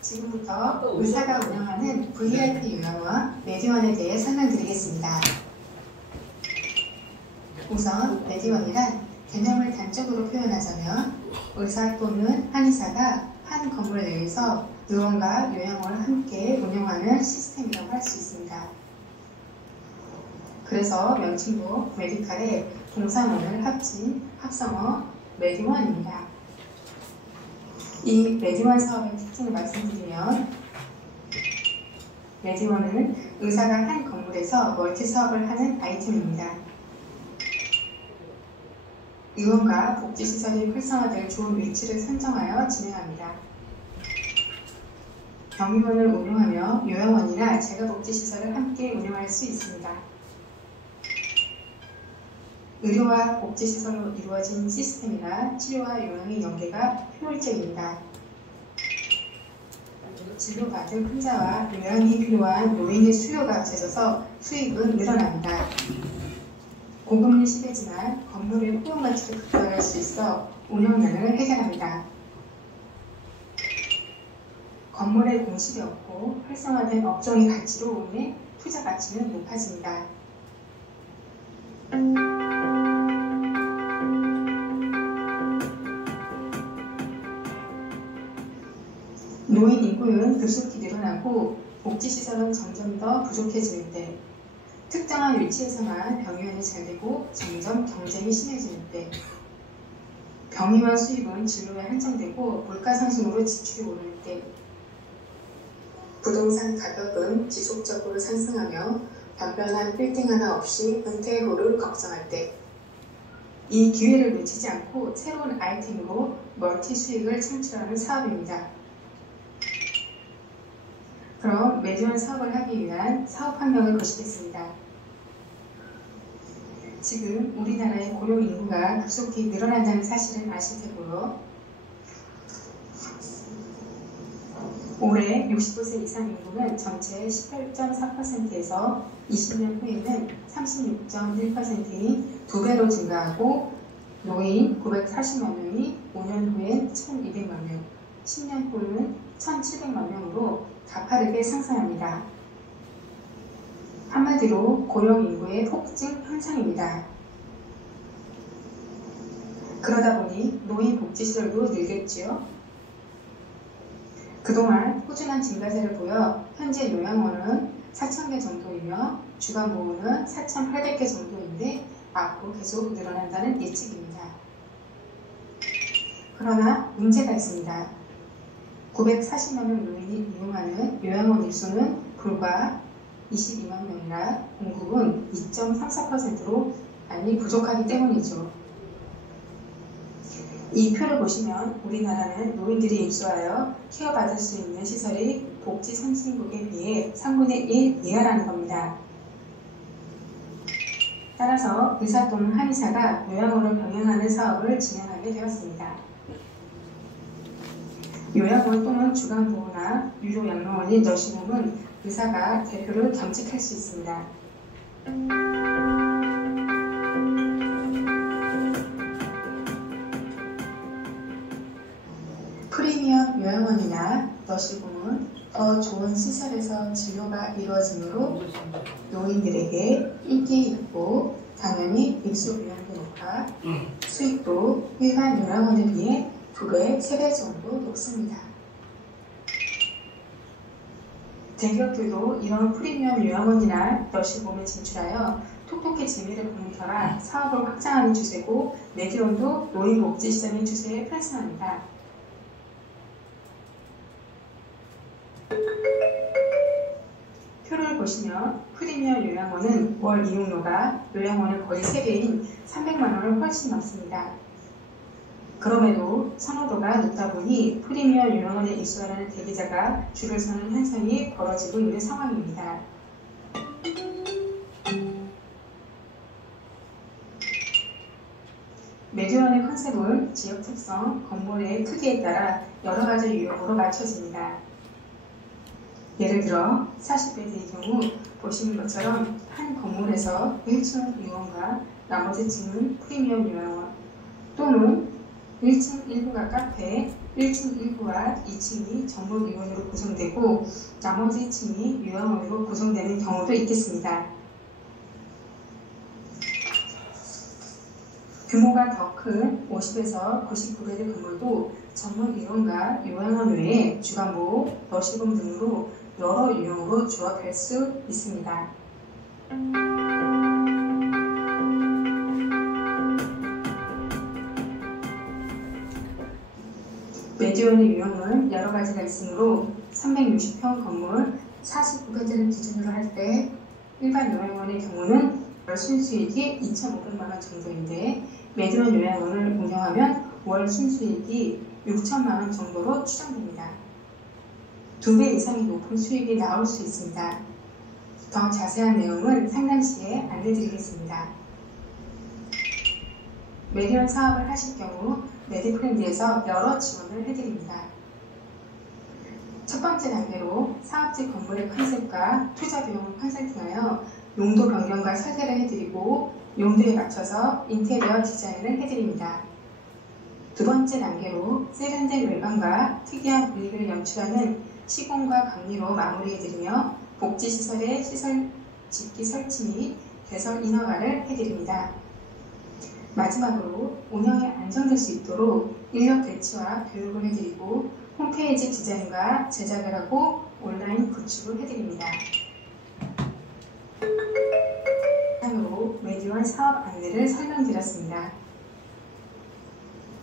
지금부터 의사가 운영하는 VIP 요양원 메디원에 대해 설명드리겠습니다. 우선 메디원이란 개념을 단적으로 표현하자면 의사 또는 한의사가 한 건물 내에서 의원과 요양원을 함께 운영하는 시스템이라고 할 수 있습니다. 그래서 명칭도 메디칼에 동사원을 합친 합성어 메디원입니다. 이 메디원 사업의 특징을 말씀드리면 메디원은 의사가 한 건물에서 멀티 사업을 하는 아이템입니다. 의원과 복지시설이 활성화될 좋은 위치를 선정하여 진행합니다. 병의원을 운영하며 요양원이나 재가복지시설을 함께 운영할 수 있습니다. 의료와 복지시설로 이루어진 시스템이라 치료와 요양의 연계가 효율적입니다. 진료받은 환자와 요양이 필요한 노인의 수요가 합쳐져서 수익은 늘어납니다. 고금리 시대지만 건물의 호용 가치를 극대화할 수 있어 운영난을 해결합니다. 건물에 공실이 없고 활성화된 업종의 가치로 인해 투자 가치는 높아집니다. 노인 인구는 급속히 늘어나고 복지시설은 점점 더 부족해지는 때, 특정한 위치에서만 병의원이 잘 되고 점점 경쟁이 심해지는 때, 병의원 수입은 진료에 한정되고 물가 상승으로 지출이 오르는 때, 부동산 가격은 지속적으로 상승하며 변변한 빌딩 하나 없이 은퇴 후를 걱정할 때, 이 기회를 놓치지 않고 새로운 아이템으로 멀티 수익을 창출하는 사업입니다. 그럼 메디원 사업을 하기 위한 사업 환경을 보시겠습니다. 지금 우리나라의 고령 인구가 급속히 늘어난다는 사실은 아실 테고요. 올해 65세 이상 인구는 전체의 18.4%에서 20년 후에는 36.1%인 2배로 증가하고 노인 940만 명이 5년 후엔 1200만 명, 10년 후는 1700만 명으로 가파르게 상승합니다. 한마디로 고령 인구의 폭증 현상입니다. 그러다 보니 노인 복지시설도 늘겠지요. 그동안 꾸준한 증가세를 보여 현재 요양원은 4,000개 정도이며 주간 보호는 4,800개 정도인데 앞으로 계속 늘어난다는 예측입니다. 그러나 문제가 있습니다. 940만 명 노인이 이용하는 요양원 일수는 불과 22만 명이라 공급은 2.34%로 많이 부족하기 때문이죠. 이 표를 보시면 우리나라는 노인들이 입소하여 케어받을 수 있는 시설이 복지 선진국에 비해 3분의 1 이하라는 겁니다. 따라서 의사 또는 한의사가 요양원을 병행하는 사업을 진행하게 되었습니다. 요양원 또는 주간보호나 유료 양로원인 너시홈은 의사가 대표를 겸직할 수 있습니다. 프리미엄 요양원이나 너시홈은 더 좋은 시설에서 진료가 이루어지므로 노인들에게 인기 있고 당연히 입소 비용도 높아 수익도 일반 요양원에 비해 2배, 3배 정도 높습니다. 대기업들도 이런 프리미엄 요양원이나 너시홈에 진출하여 톡톡히 재미를 보는 터라 사업을 확장하는 추세고 메디원도 노인복지시설의 추세에 편승합니다. 표를 보시면 프리미엄 요양원은 월 이용료가 요양원의 거의 3배인 300만 원을 훨씬 넘습니다. 그럼에도 선호도가 높다 보니 프리미엄 요양원에 입소하라는 대기자가 줄을 서는 현상이 벌어지고 있는 상황입니다. 메디원의 컨셉은 지역 특성, 건물의 크기에 따라 여러 가지 유형으로 맞춰집니다. 예를 들어 40베드의 경우 보시는 것처럼 한 건물에서 1층 의원과 나머지 층은 프리미엄 요양원, 또는 1층 일부가 카페, 1층 일부와 2층이 전문 의원으로 구성되고 나머지 층이 요양원으로 구성되는 경우도 있겠습니다. 규모가 더 큰 50에서 99베드 건물도 전문 의원과 요양원 외에 주간보, 너시봉 등으로 여러 유형으로 조합할 수 있습니다. 메디원의 유형은 여러 가지가 있으므로 360평 건물 49개를 기준으로 할 때 일반 요양원의 경우는 월 순수익이 2,500만 원 정도인데 메디원 요양원을 운영하면 월 순수익이 6천만 원 정도로 추정됩니다. 2배 이상의 높은 수익이 나올 수 있습니다. 더 자세한 내용은 상담 시에 안내드리겠습니다. 메디원 사업을 하실 경우 메디프렌드에서 여러 지원을 해드립니다. 첫 번째 단계로 사업지 건물의 컨셉과 투자 비용을 컨설팅하여 용도 변경과 설계를 해드리고 용도에 맞춰서 인테리어 디자인을 해드립니다. 두 번째 단계로 세련된 외관과 특이한 분위기를 연출하는 시공과 감리로 마무리해드리며 복지시설의 시설 집기 설치 및 개설 인허가를 해드립니다. 마지막으로 운영에 안정될 수 있도록 인력 배치와 교육을 해드리고 홈페이지 디자인과 제작을 하고 온라인 구축을 해드립니다. 이상으로 메디원 사업 안내를 설명드렸습니다.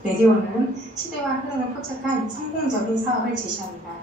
메디원은 시대와 흐름을 포착한 성공적인 사업을 제시합니다.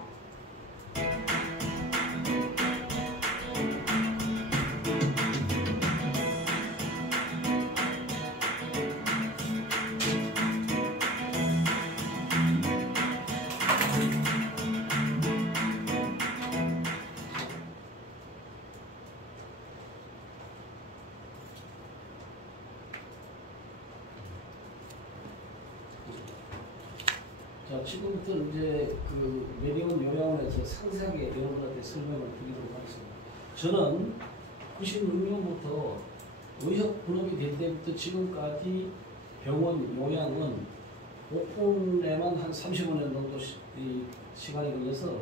자, 지금부터 이제 그 메디원 요양원에서 상세하게 여러분한테 설명을 드리도록 하겠습니다. 저는 96년부터 의학 분업이 될 때부터 지금까지 병원 요양은 오픈에만 한 35년 정도 시간이 걸려서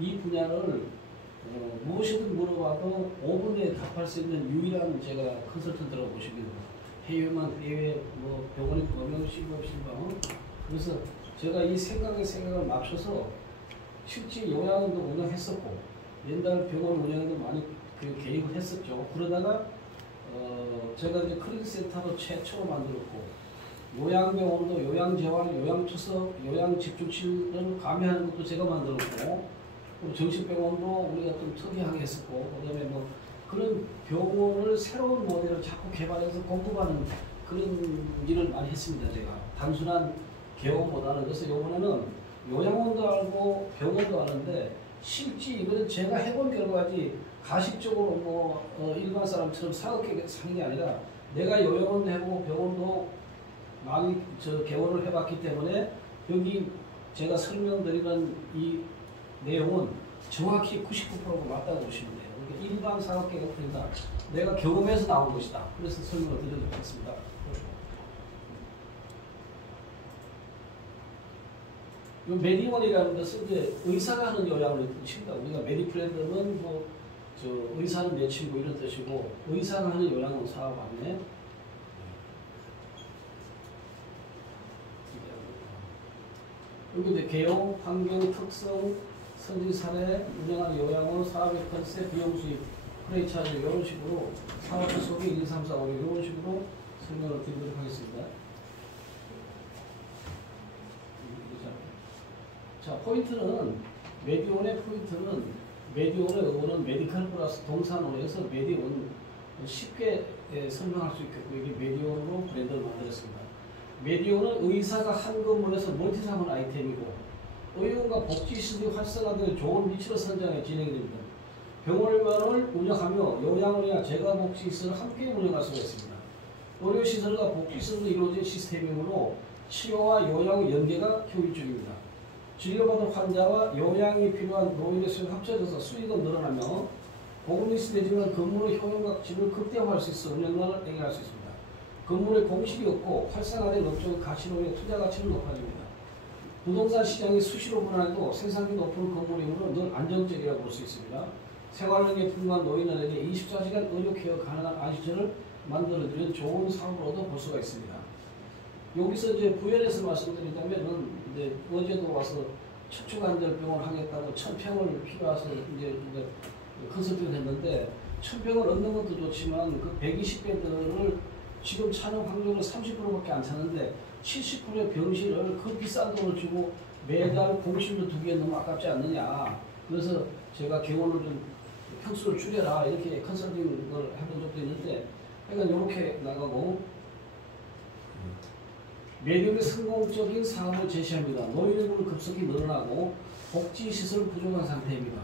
이 분야를 무엇이든 물어봐도 5분에 답할 수 있는 유일한 제가 컨설턴트라고 보시면 됩니다. 해외 뭐 병원이 보면 실방 그래서 제가 이 생각을 맞춰서 실제 요양원도 운영했었고 옛날 병원 운영에도 많이 그 개입을 했었죠. 그러다가 제가 이제 클리닉센터도 최초로 만들었고 요양병원도 요양재활, 요양투석, 요양집중치를 가미하는 것도 제가 만들었고 정신병원도 우리가 좀 특이하게 했었고 그다음에 뭐 그런 병원을 새로운 모델을 자꾸 개발해서 공급하는 그런 일을 많이 했습니다. 제가 단순한 개원보다는. 그래서 이번에는 요양원도 알고 병원도 아는데 실제 이거는 제가 해본 결과지 가식적으로 뭐 일반 사람처럼 사업계 사는 게 아니라 내가 요양원도 해보고 병원도 많이 개원을 해봤기 때문에 여기 제가 설명드리는 이 내용은 정확히 99%가 맞다고 보시면 돼요. 그러니까 일반 사업계가 틀리다. 내가 경험해서 나온 것이다. 그래서 설명을 드리도록 하겠습니다. 이 메디원이라는 것은 이제 의사가 하는 요양을 칩니다. 우리가 메디프렌드는 뭐 의사는 내 친구 이런 뜻이고 의사가 하는 요양원 사업 안내. 여기 이제 개용, 환경, 특성, 선진 사례, 운영하는 요양원, 사업의 컨셉, 비용 수입, 프랜차이즈 이런 식으로 사업의 소개 1, 2, 3, 4, 5 이런 식으로 설명을 드리도록 하겠습니다. 자, 포인트는 메디원의 포인트는 메디원의 의원은 메디컬 플러스 동사원에서 메디원 쉽게 설명할 수 있겠고 이게 메디원으로 브랜드를 만들었습니다. 메디원은 의사가 한 건물에서 멀티사원 아이템이고 의료과 복지시설이 활성화되어 좋은 위치로 선정해 진행이 됩니다. 병원을 운영하며 요양원이나 재가복지시설을 함께 운영할 수가 있습니다. 의료시설과 복지시설로 이루어진 시스템이므로 치료와 요양의 연계가 효율적입니다. 진료받은 환자와 요양이 필요한 노인의 수가 합쳐져서 수익은 늘어나며 고금리스 대증은 건물의 효용과 질을 극대화할 수 있어 은행론을 해결할 수 있습니다. 건물의 공실이 없고 활성화된 업종의 가치로 인해 투자 가치는 높아집니다. 부동산 시장이 수시로 불안해도 생산비 높은 건물이므로 늘 안정적이라고 볼 수 있습니다. 생활력이 풍부한 노인들에게 24시간 의료 케어 가능한 안식처를 만들어드리는 좋은 사업으로도 볼 수가 있습니다. 여기서 이제 부연해서 말씀드린다면은 이제 어제도 와서 척추관절병원을 하겠다고 1000평을 필요해서 이제 컨설팅을 했는데 1000평을 얻는 것도 좋지만 그 120배들을 지금 차는 확률은 30%밖에 안 차는데 70%의 병실을 그 비싼 돈을 주고 매달 공실로 두기에 너무 아깝지 않느냐. 그래서 제가 경호를 좀 평수를 줄여라 이렇게 컨설팅을 해본 적도 있는데 그러니까 이렇게 나가고 매력의 성공적인 사업을 제시합니다. 노인인구는 급속히 늘어나고 복지시설 부족한 상태입니다.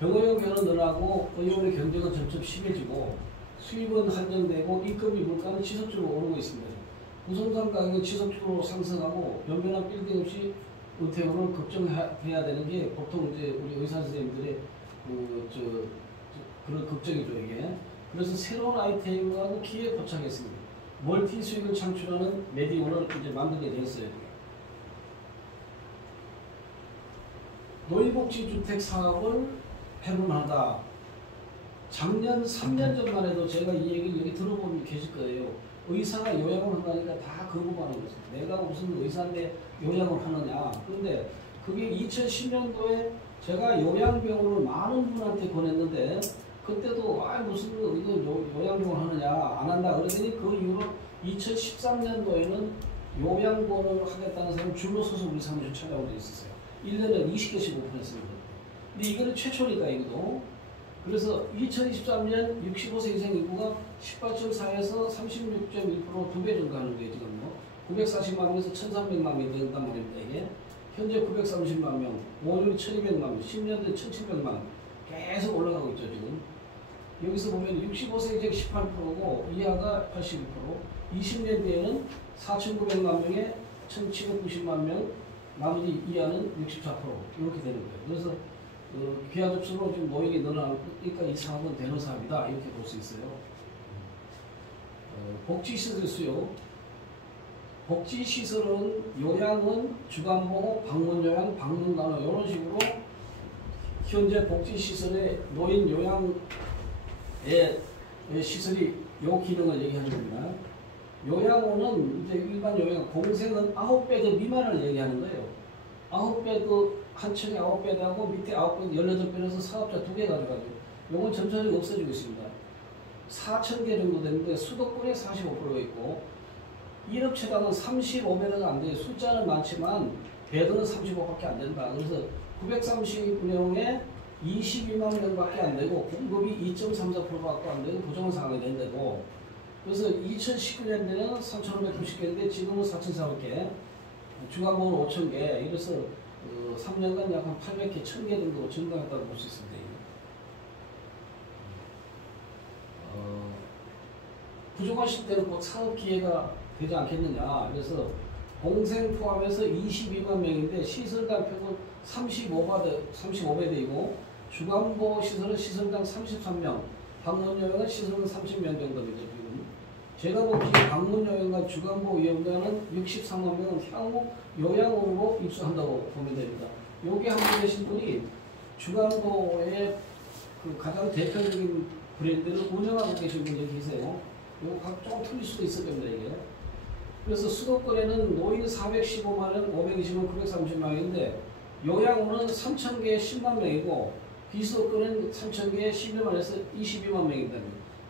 병원의 변은 늘어나고 의료원의 경쟁은 점점 심해지고 수입은 한정되고 인건비 물가는 지속적으로 오르고 있습니다. 부동산 가격은 지속적으로 상승하고 변변한 빌딩 없이 은퇴후를 걱정해야 되는 게 보통 이제 우리 의사 선생님들의 그런 걱정이죠 이게. 그래서 새로운 아이템하고 기회에 포착했습니다. 멀티 수익을 창출하는 메디온을 이제 만들게 되었어요. 노인복지주택 사업을 해볼만하다. 작년 3년 전만 해도 제가 이 얘기를 여기 들어보면 계실 거예요. 의사가 요양을 한다니까 다 거부하는 거죠. 내가 무슨 의사인데 요양을 하느냐. 그런데 그게 2010년도에 제가 요양병원을 많은 분한테 권했는데 그때도 무슨 이거 요양병원 하느냐 안 한다 그러더니 그 이후로 2013년도에는 요양병원을 하겠다는 사람이 줄로 서서 우리 사무실 찾아오고 있었어요. 1년에 20개씩 오픈했습니다. 근데 이거는 최초니까 이거도. 그래서 2023년 65세 이상 인구가 18.4에서 36.1% 2배 증가하는 거예요 지금 940만 명에서 1300만 명이 된단 말입니다 이게. 현재 930만 명, 5년에 1200만 명, 10년 뒤에 1700만 명 계속 올라가고 있죠 지금. 여기서 보면 65세 이상 18%고 이하가 82%, 20년 뒤에는 4,900만 명에 1,790만 명, 나머지 이하는 64% 이렇게 되는 거예요. 그래서 귀하 접수로 좀 노인이 늘어나니까 이 사업은 되는 사업이다 이렇게 볼 수 있어요. 복지시설 수요. 복지시설은 요양원, 주간보호, 방문요양, 방문간호 이런 식으로 현재 복지시설의 노인 요양의 시설이 요 기능을 얘기하는 겁니다. 요양원은 이제 일반 요양 공생은 9베드 미만을 얘기하는 거예요. 9베드 한 층에 9베드하고 밑에 9베드 18베드에서 사업자 2개 가져가지고 요건 점차적으로 없어지고 있습니다. 4,000개 정도 되는데 수도권에 45%가 있고 1업체당은 35베드가 안 돼요. 숫자는 많지만 베드는 35밖에 안 된다. 그래서 930명에 22만 명밖에 안 되고 공급이 2.34%밖에 안 되고 부정 상황이 된다고. 그래서 2019년도에는 3,590개인데 지금은 4,400개, 주간보호는 5,000개, 이래서 3년간 약 한 800개, 1,000개 정도 증가했다고 볼 수 있습니다. 부족하실 때는 꼭 사업 기회가 되지 않겠느냐. 그래서 공생 포함해서 22만 명인데 시설당 평균 35배대이고 주간보호 시설은 시설당 33명, 방문요양은 시설당 30명 정도입니다. 지금 제가 보기에 방문요양과 주간보호 이용자는 63만 명은 향후 요양원으로 입소한다고 보면 됩니다. 여기 한분 계신 분이 주간보호의 그 가장 대표적인 브랜드를 운영하고 계신 분이 계세요. 이거 조금 틀릴 수도 있을 겁니다 이게. 그래서 수도권에는 노인 415만 명, 520만 930만 명인데 요양원은 3,000개에 10만 명이고 비수도권은 3,000개에 11만에서 22만 명입니다.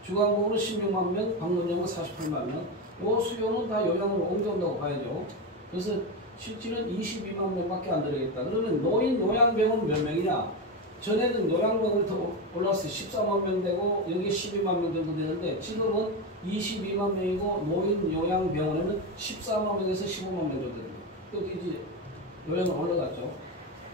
주간보호는 16만 명, 방문요양은 48만 명. 요 수요는 다 요양원으로 옮겨온다고 봐야죠. 그래서 실질은 22만 명밖에 안 들어있다. 그러면 노인 요양병원 몇 명이냐? 전에는 요양병원이 더 올랐어요. 14만 명 되고 여기 12만 명 정도 되는데 지금은 22만 명이고 노인 요양병원에는 14만 명에서 15만 명 정도 됩니다. 여기 이제 요양은 올라갔죠.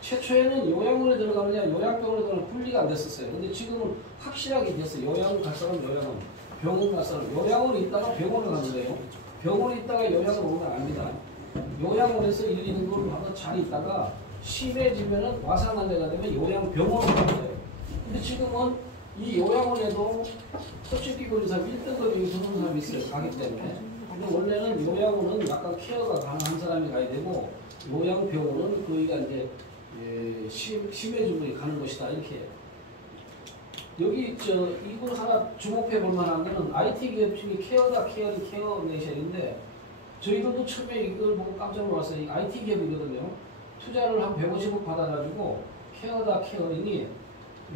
최초에는 요양원에 들어가느냐 요양병원에 들어가느냐 분리가 안 됐었어요. 근데 지금은 확실하게 됐어요. 요양원 갈 사람 요양원, 병원 갈 사람 요양원에 있다가 병원을 가는 거예요. 병원에 있다가 요양원 오면 안 합니다. 요양원에서 1, 2등급을 받아 잘 있다가 심해지면은 와상난내가 되면 요양병원으로 가요. 근데 지금은 이 요양원에도 흡집기고 사람 1등급이 들어오는 사람이 있어요. 가기 때문에. 근데 원래는 요양원은 약간 케어가 가능한 사람이 가야 되고 요양병원은 거기가 이제 심해진 분이 가는 곳이다. 이렇게. 여기 이걸 하나 주목해 볼 만한 거는 IT 기업 중에 케어다 케어 내셔인데 저희들도 처음에 이걸 보고 깜짝 놀랐어요. 이 IT 기업이거든요. 투자를 한 150억 받아가지고 케어다 케어링이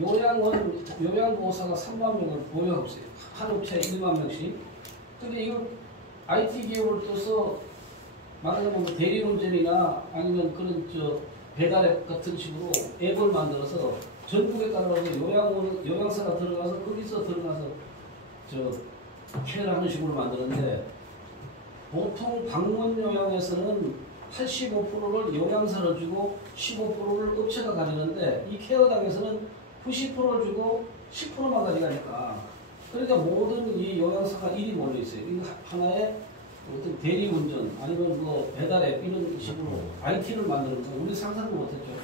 요양보호사가 3만 명을 보유하고 있어요. 한 업체에 1만 명씩. 근데 이걸 IT 기업을 떠서 말하자면 뭐 대리운전이나 아니면 그런 배달앱 같은 식으로 앱을 만들어서 전국에 따라서 요양사가 들어가서 거기서 들어가서 케어를 하는 식으로 만드는데 보통 방문 요양에서는 85%를 요양사를 주고 15%를 업체가 가지는데 이 케어당에서는 90%를 주고 10%만 가져가니까 그러니까 모든 이 요양사가 일이 몰려 있어요. 이거 하나의 어떤 대리운전 아니면 뭐 배달앱 이런 식으로 IT를 만드는 거 우리 상상도 못했죠.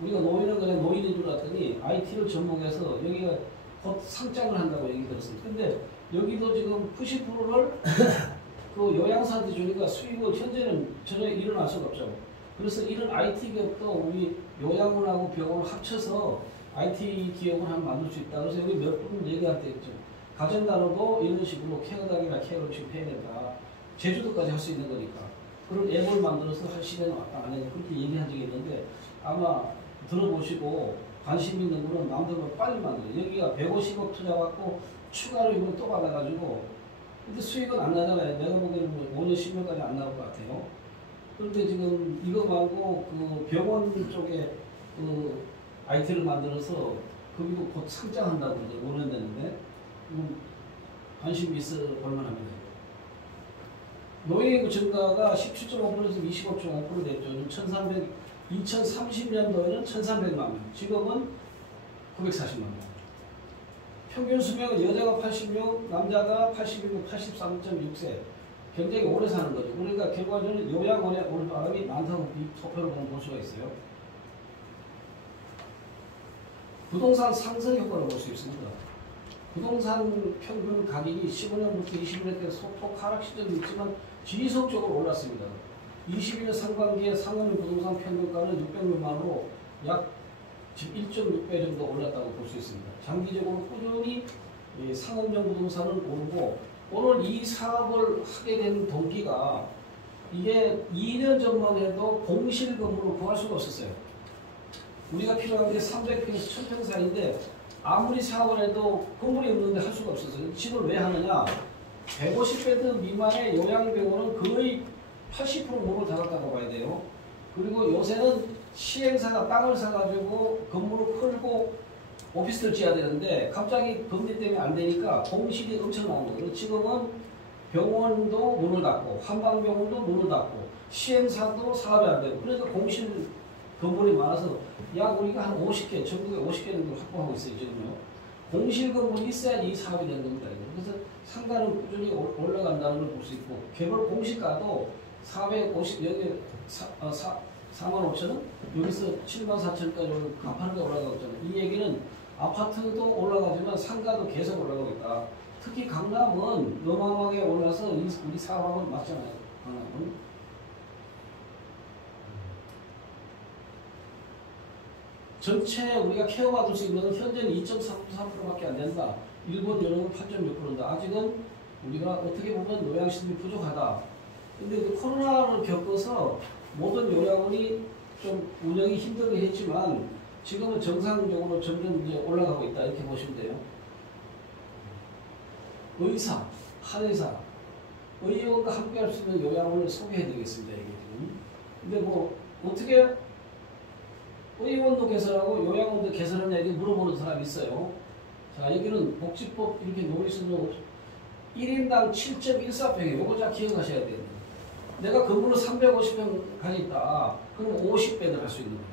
우리가 노인은 그냥 노인인 줄 알았더니 IT를 접목해서 여기가 곧 상장을 한다고 얘기 들었습니다. 근데 여기도 지금 90%를 그 요양사한테 주니까 수익은 현재는 전혀 일어날 수가 없죠. 그래서 이런 IT 기업도 우리 요양원하고 병원을 합쳐서 IT 기업을 한번 만들 수 있다. 그래서 여기 몇 분 얘기할 때 있죠. 가정단어도 이런 식으로 케어당이나 케어를 지금 해야 된다. 제주도까지 할 수 있는 거니까. 그런 앱을 만들어서 할 시대는 왔다 안 해도 그렇게 얘기한 적이 있는데 아마 들어보시고 관심 있는 분은 마음대로 빨리 만들어요. 여기가 150억 투자받고 추가로 이걸 또 받아가지고 근데 수익은 안 나잖아요. 내가 보기에는 뭐 5년, 10년까지 안 나올 것 같아요. 그런데 지금 이거 말고 그 병원 쪽에 그 IT를 만들어서 거기도 곧 상장한다고 이제 5년 됐는데 관심이 있어 볼만합니다. 노인인구 증가가 17.5%에서 25.5% 됐죠. 2030년도에는 1,300만 명, 지금은 940만 명. 평균 수명은 여자가 86, 남자가 81, 83.6세. 굉장히 오래 사는 거죠. 그러니까 결과적으로 요양원에 올 사람이 많다고 이 토표를 보면 볼 수가 있어요. 부동산 상승 효과를 볼 수 있습니다. 부동산 평균 가격이 15년부터 21년 때 소폭 하락 시절이 있지만 지속적으로 올랐습니다. 22년 상반기에 상업용 부동산 평균가는 600만 원으로 약 1.6배 정도 올랐다고 볼 수 있습니다. 장기적으로 꾸준히 상업용 부동산은 오르고 오늘 이 사업을 하게 된 동기가 이게 2년 전만 해도 공실 건물을 구할 수가 없었어요. 우리가 필요한 게 300평에서 1000평 사이인데 아무리 사업을 해도 건물이 없는데 할 수가 없었어요. 집을 왜 하느냐? 150베드 미만의 요양병원은 거의 80% 몸을 다갔다고 봐야 돼요. 그리고 요새는 시행사가 땅을 사가지고 건물을 끌고 오피스를 지어야 되는데 갑자기 금리 때문에 안 되니까 공실이 엄청 나오는 거예요. 지금은 병원도 문을 닫고 한방병원도 문을 닫고 시행사도 사업이 안 되고 그러니까 공실 건물이 많아서 약 우리가 한 50개, 전국에 50개 정도 확보하고 있어요. 지금요. 공실 건물이 있어야 이 사업이 되는 겁니다. 그래서 상가는 꾸준히 올라간다는 걸 볼 수 있고 개별 공시가도 450, 여기 4만 5천 원? 여기서 7만 4천원까지 간판하게 올라가고 있잖아요. 이 얘기는 아파트도 올라가지만 상가도 계속 올라가고 있다. 특히 강남은 어마어마하게 올라서 우리 사업하고는 맞잖아요. 강남은. 전체 우리가 케어받을 수 있는 현재는 2.3%밖에 안 된다. 일본 여름은 8.6%인다. 아직은 우리가 어떻게 보면 요양시설이 부족하다. 근데 코로나를 겪어서 모든 요양원이 좀 운영이 힘들게 했지만 지금은 정상적으로 점점 이제 올라가고 있다. 이렇게 보시면 돼요. 의사, 한의사, 의원과 함께 할 수 있는 요양원을 소개해 드리겠습니다. 이게 지금. 근데 뭐 어떻게 의원도 개설하고 요양원도 개설하냐 이렇게 물어보는 사람이 있어요. 자, 여기는 복지법 이렇게 노리수는 1인당 7.14평이에요. 이거 잘 기억하셔야 돼요. 내가 건물을 350평 가지고 있다. 그럼 50배를 할 수 있는 거예요.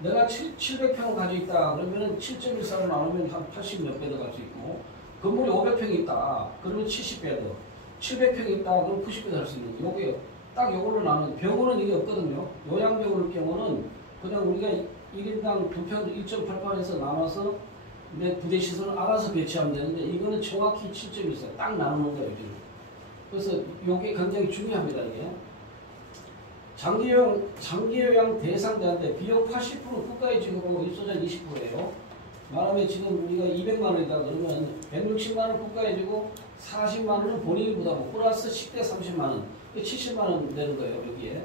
내가 700평 가지고 있다. 그러면 7.14로 나누면 한 80몇 배도 갈 수 있고 건물이 500평이 있다. 그러면 70배도 700평이 있다. 그럼 90배도 할 수 있는 거예요. 요게 딱 요걸로 나누는 병원은 이게 없거든요. 요양병원의 경우는 그냥 우리가 1인당 2평 1.88에서 나눠서 내 부대 시설을 알아서 배치하면 되는데 이거는 정확히 7.14 딱 나누는 거예요. 지금. 그래서 이게 굉장히 중요합니다. 이게 장기요양 대상자인데 비용 80% 국가의 지급하고 입소자 20%예요. 말하면 지금 우리가 200만 원이다 그러면 160만 원 국가에 주고 40만 원은 본인이 부담하고 플러스 10대 30만 원, 70만 원 되는 거예요. 여기에.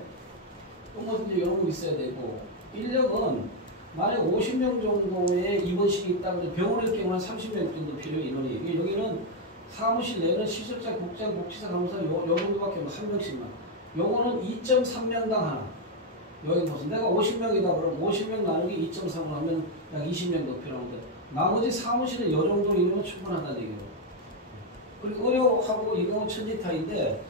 또 뭐 이제 이런 거 있어야 되고 인력은 만약 50명 정도의 입원실이 있다 그러면 병원의 경우는 30명 정도 필요해요. 인원이. 여기는 사무실 내는 시설장, 국장, 복지사, 간호사 요 정도밖에 없어. 한 명씩만. 요거는 2.3명당 하나. 여기 보세요. 내가 50명이다 그러면 50명 나누기 2.3으로 하면 약 20명 더 필요한데 나머지 사무실에 요 정도 인원은 충분하다는 얘기예요. 그리고 의료하고 이건 천지타인데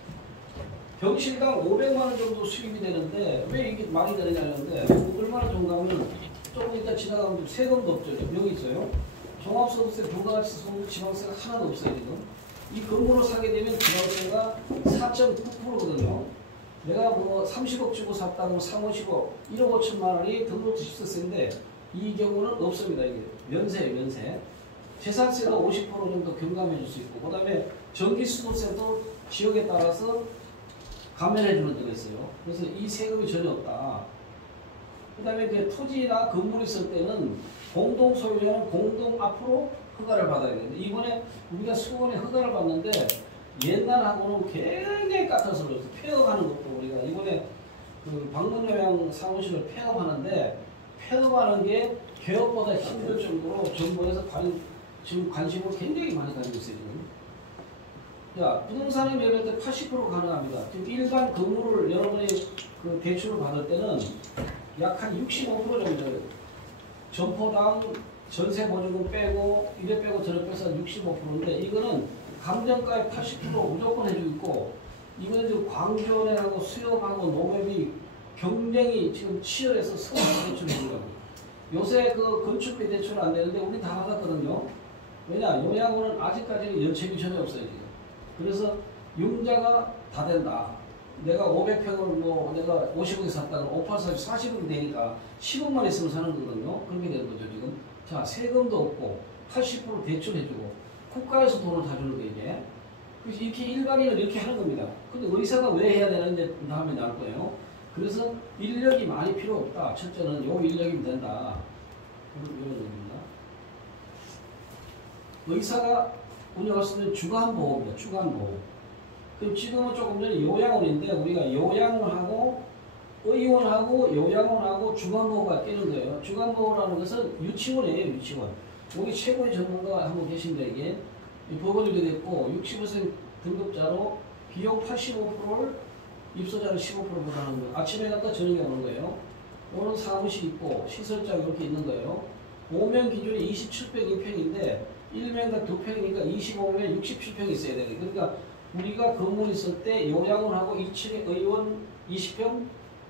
병실당 500만 원 정도 수입이 되는데 왜 이게 많이 되느냐는데 얼마나 좋은가 하면 조금 이따 지나가면 세금도 없죠. 여기 있어요. 종합소득세, 부가가치세, 지방세가 하나도 없어요. 지금. 이 건물을 사게 되면 지방세가 4.9%거든요. 내가 뭐 30억 주고 샀다고 350억, 1억 5천만 원이 등록주식세인데 이 경우는 없습니다. 이게 면세예요, 면세. 재산세도 50% 정도 경감해 줄 수 있고, 그 다음에 전기수도세도 지역에 따라서 감면해 주는 데가 있어요. 그래서 이 세금이 전혀 없다. 그 다음에 이제 토지나 건물이 있을 때는 공동 소유자는 공동 앞으로 허가를 받아야 되는데 이번에 우리가 수원에 허가를 받는데 옛날하고는 굉장히 같아서 그래서 폐업하는 것도 우리가 이번에 그 방문요양 사무실을 폐업하는데 폐업하는 게 개업보다 힘들 정도로 정부에서 지금 관심을 굉장히 많이 가지고 있어요. 지금. 자, 부동산의 매매할 때 80% 가능합니다. 지금 일반 건물을 여러분이 그 대출을 받을 때는 약 한 65% 정도 점포당 전세 보증금 빼고 이래 빼고 저래 빼서 65%인데 이거는 감정가의 80% 무조건 해주고 있고 이거는 지금 광주은행하고 수협하고 농협이 경쟁이 지금 치열해서 서울 대출을 해주는 거예요. 요새 그 건축비 대출은 안 되는데 우리 다 받았거든요. 왜냐? 요양원은 아직까지는 연체비 전혀 없어요. 지금. 그래서 융자가 다 된다. 내가 500평을 뭐 내가 50억에 샀다가 584 40억이 되니까 10억만 있으면 사는 거거든요. 그렇게 되는 거죠 지금. 자, 세금도 없고 80% 대출해주고 국가에서 돈을 다 주는 거 이게. 그래서 이렇게 일반인은 이렇게 하는 겁니다. 근데 의사가 왜 해야 되는지 다음에 나올 거예요. 그래서 인력이 많이 필요 없다. 첫째는 요 인력이면 된다. 이런 얘기입니다. 의사가 운영할 수 있는 주간보호입니다. 주간보호. 그럼 지금은 조금 전에 요양원인데 우리가 요양원하고 의원하고 요양원하고 주간보호가 끼는 거예요. 주간보호라는 것은 유치원이에요. 유치원. 여기 최고의 전문가가 한 분 계신데 이게 법원이 됐고 65세 등급자로 비용 85%를 입소자는 15% 부담하는 거예요. 아침에 갔다 저녁에 오는 거예요. 오는 사무실 있고 시설장 이렇게 있는 거예요. 5명 기준이 27평 2평인데 1명당 2평이니까 25명 67평 있어야 되는 거예요. 그러니까 우리가 건물 있을 때 요양원하고 1층에 의원 20평,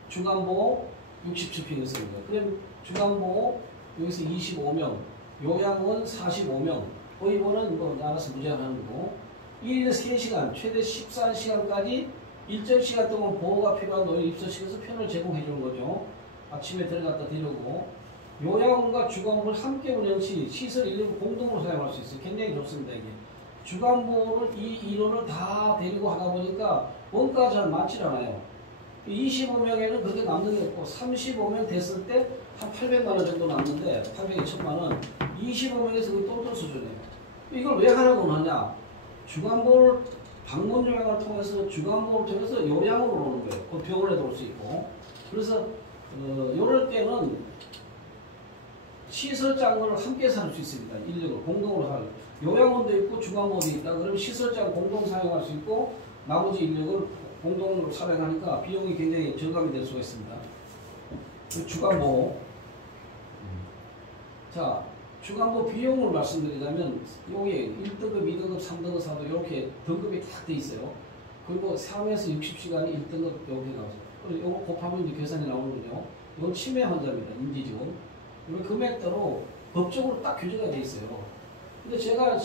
주간보호 67평 있습니다. 그럼 주간보호 여기서 25명, 요양원 45명, 의원은 뭐 알아서 무제한하는 거고 1일에 3시간, 최대 14시간까지 일정 시간 동안 보호가 필요한 노인 입소시켜서 편을 제공해 주는 거죠. 아침에 들어갔다 데려오고 요양원과 주간보호를 함께 운영 시 시설 인력을 공동으로 사용할 수 있어요. 굉장히 좋습니다. 이게. 주간보호를 이 인원을 다 데리고 하다 보니까 원가가 잘 많지 않아요. 25명에는 그렇게 남는 게 없고 35명 됐을 때 한 800만 원 정도 남는데 800에 1000만 원 25명에서 거의 똘똘 수준이에요. 이걸 왜 하라고 하냐? 주간보호를 방문 요양을 통해서 주간보호를 통해서 요양으로 오는 거예요. 그 병원에도 올 수 있고. 그래서 이럴 때는 시설장을 함께 살 수 있습니다. 인력을 공동으로 할. 요양원도 있고 주간보호도 있다. 그러면 시설장 공동 사용할 수 있고 나머지 인력을 공동으로 사용하니까 비용이 굉장히 절감이 될 수가 있습니다. 주간보호. 자, 주간보호 비용을 말씀드리자면 여기 1등급, 2등급, 3등급, 4등급 이렇게 등급이 딱 돼 있어요. 그리고 3에서 60시간이 1등급 여기 나와서 이거 곱하면 이제 계산이 나오는군요. 이건 치매 환자입니다. 인지지원. 이 금액대로 법적으로 딱 규제가 돼 있어요. 근데 제가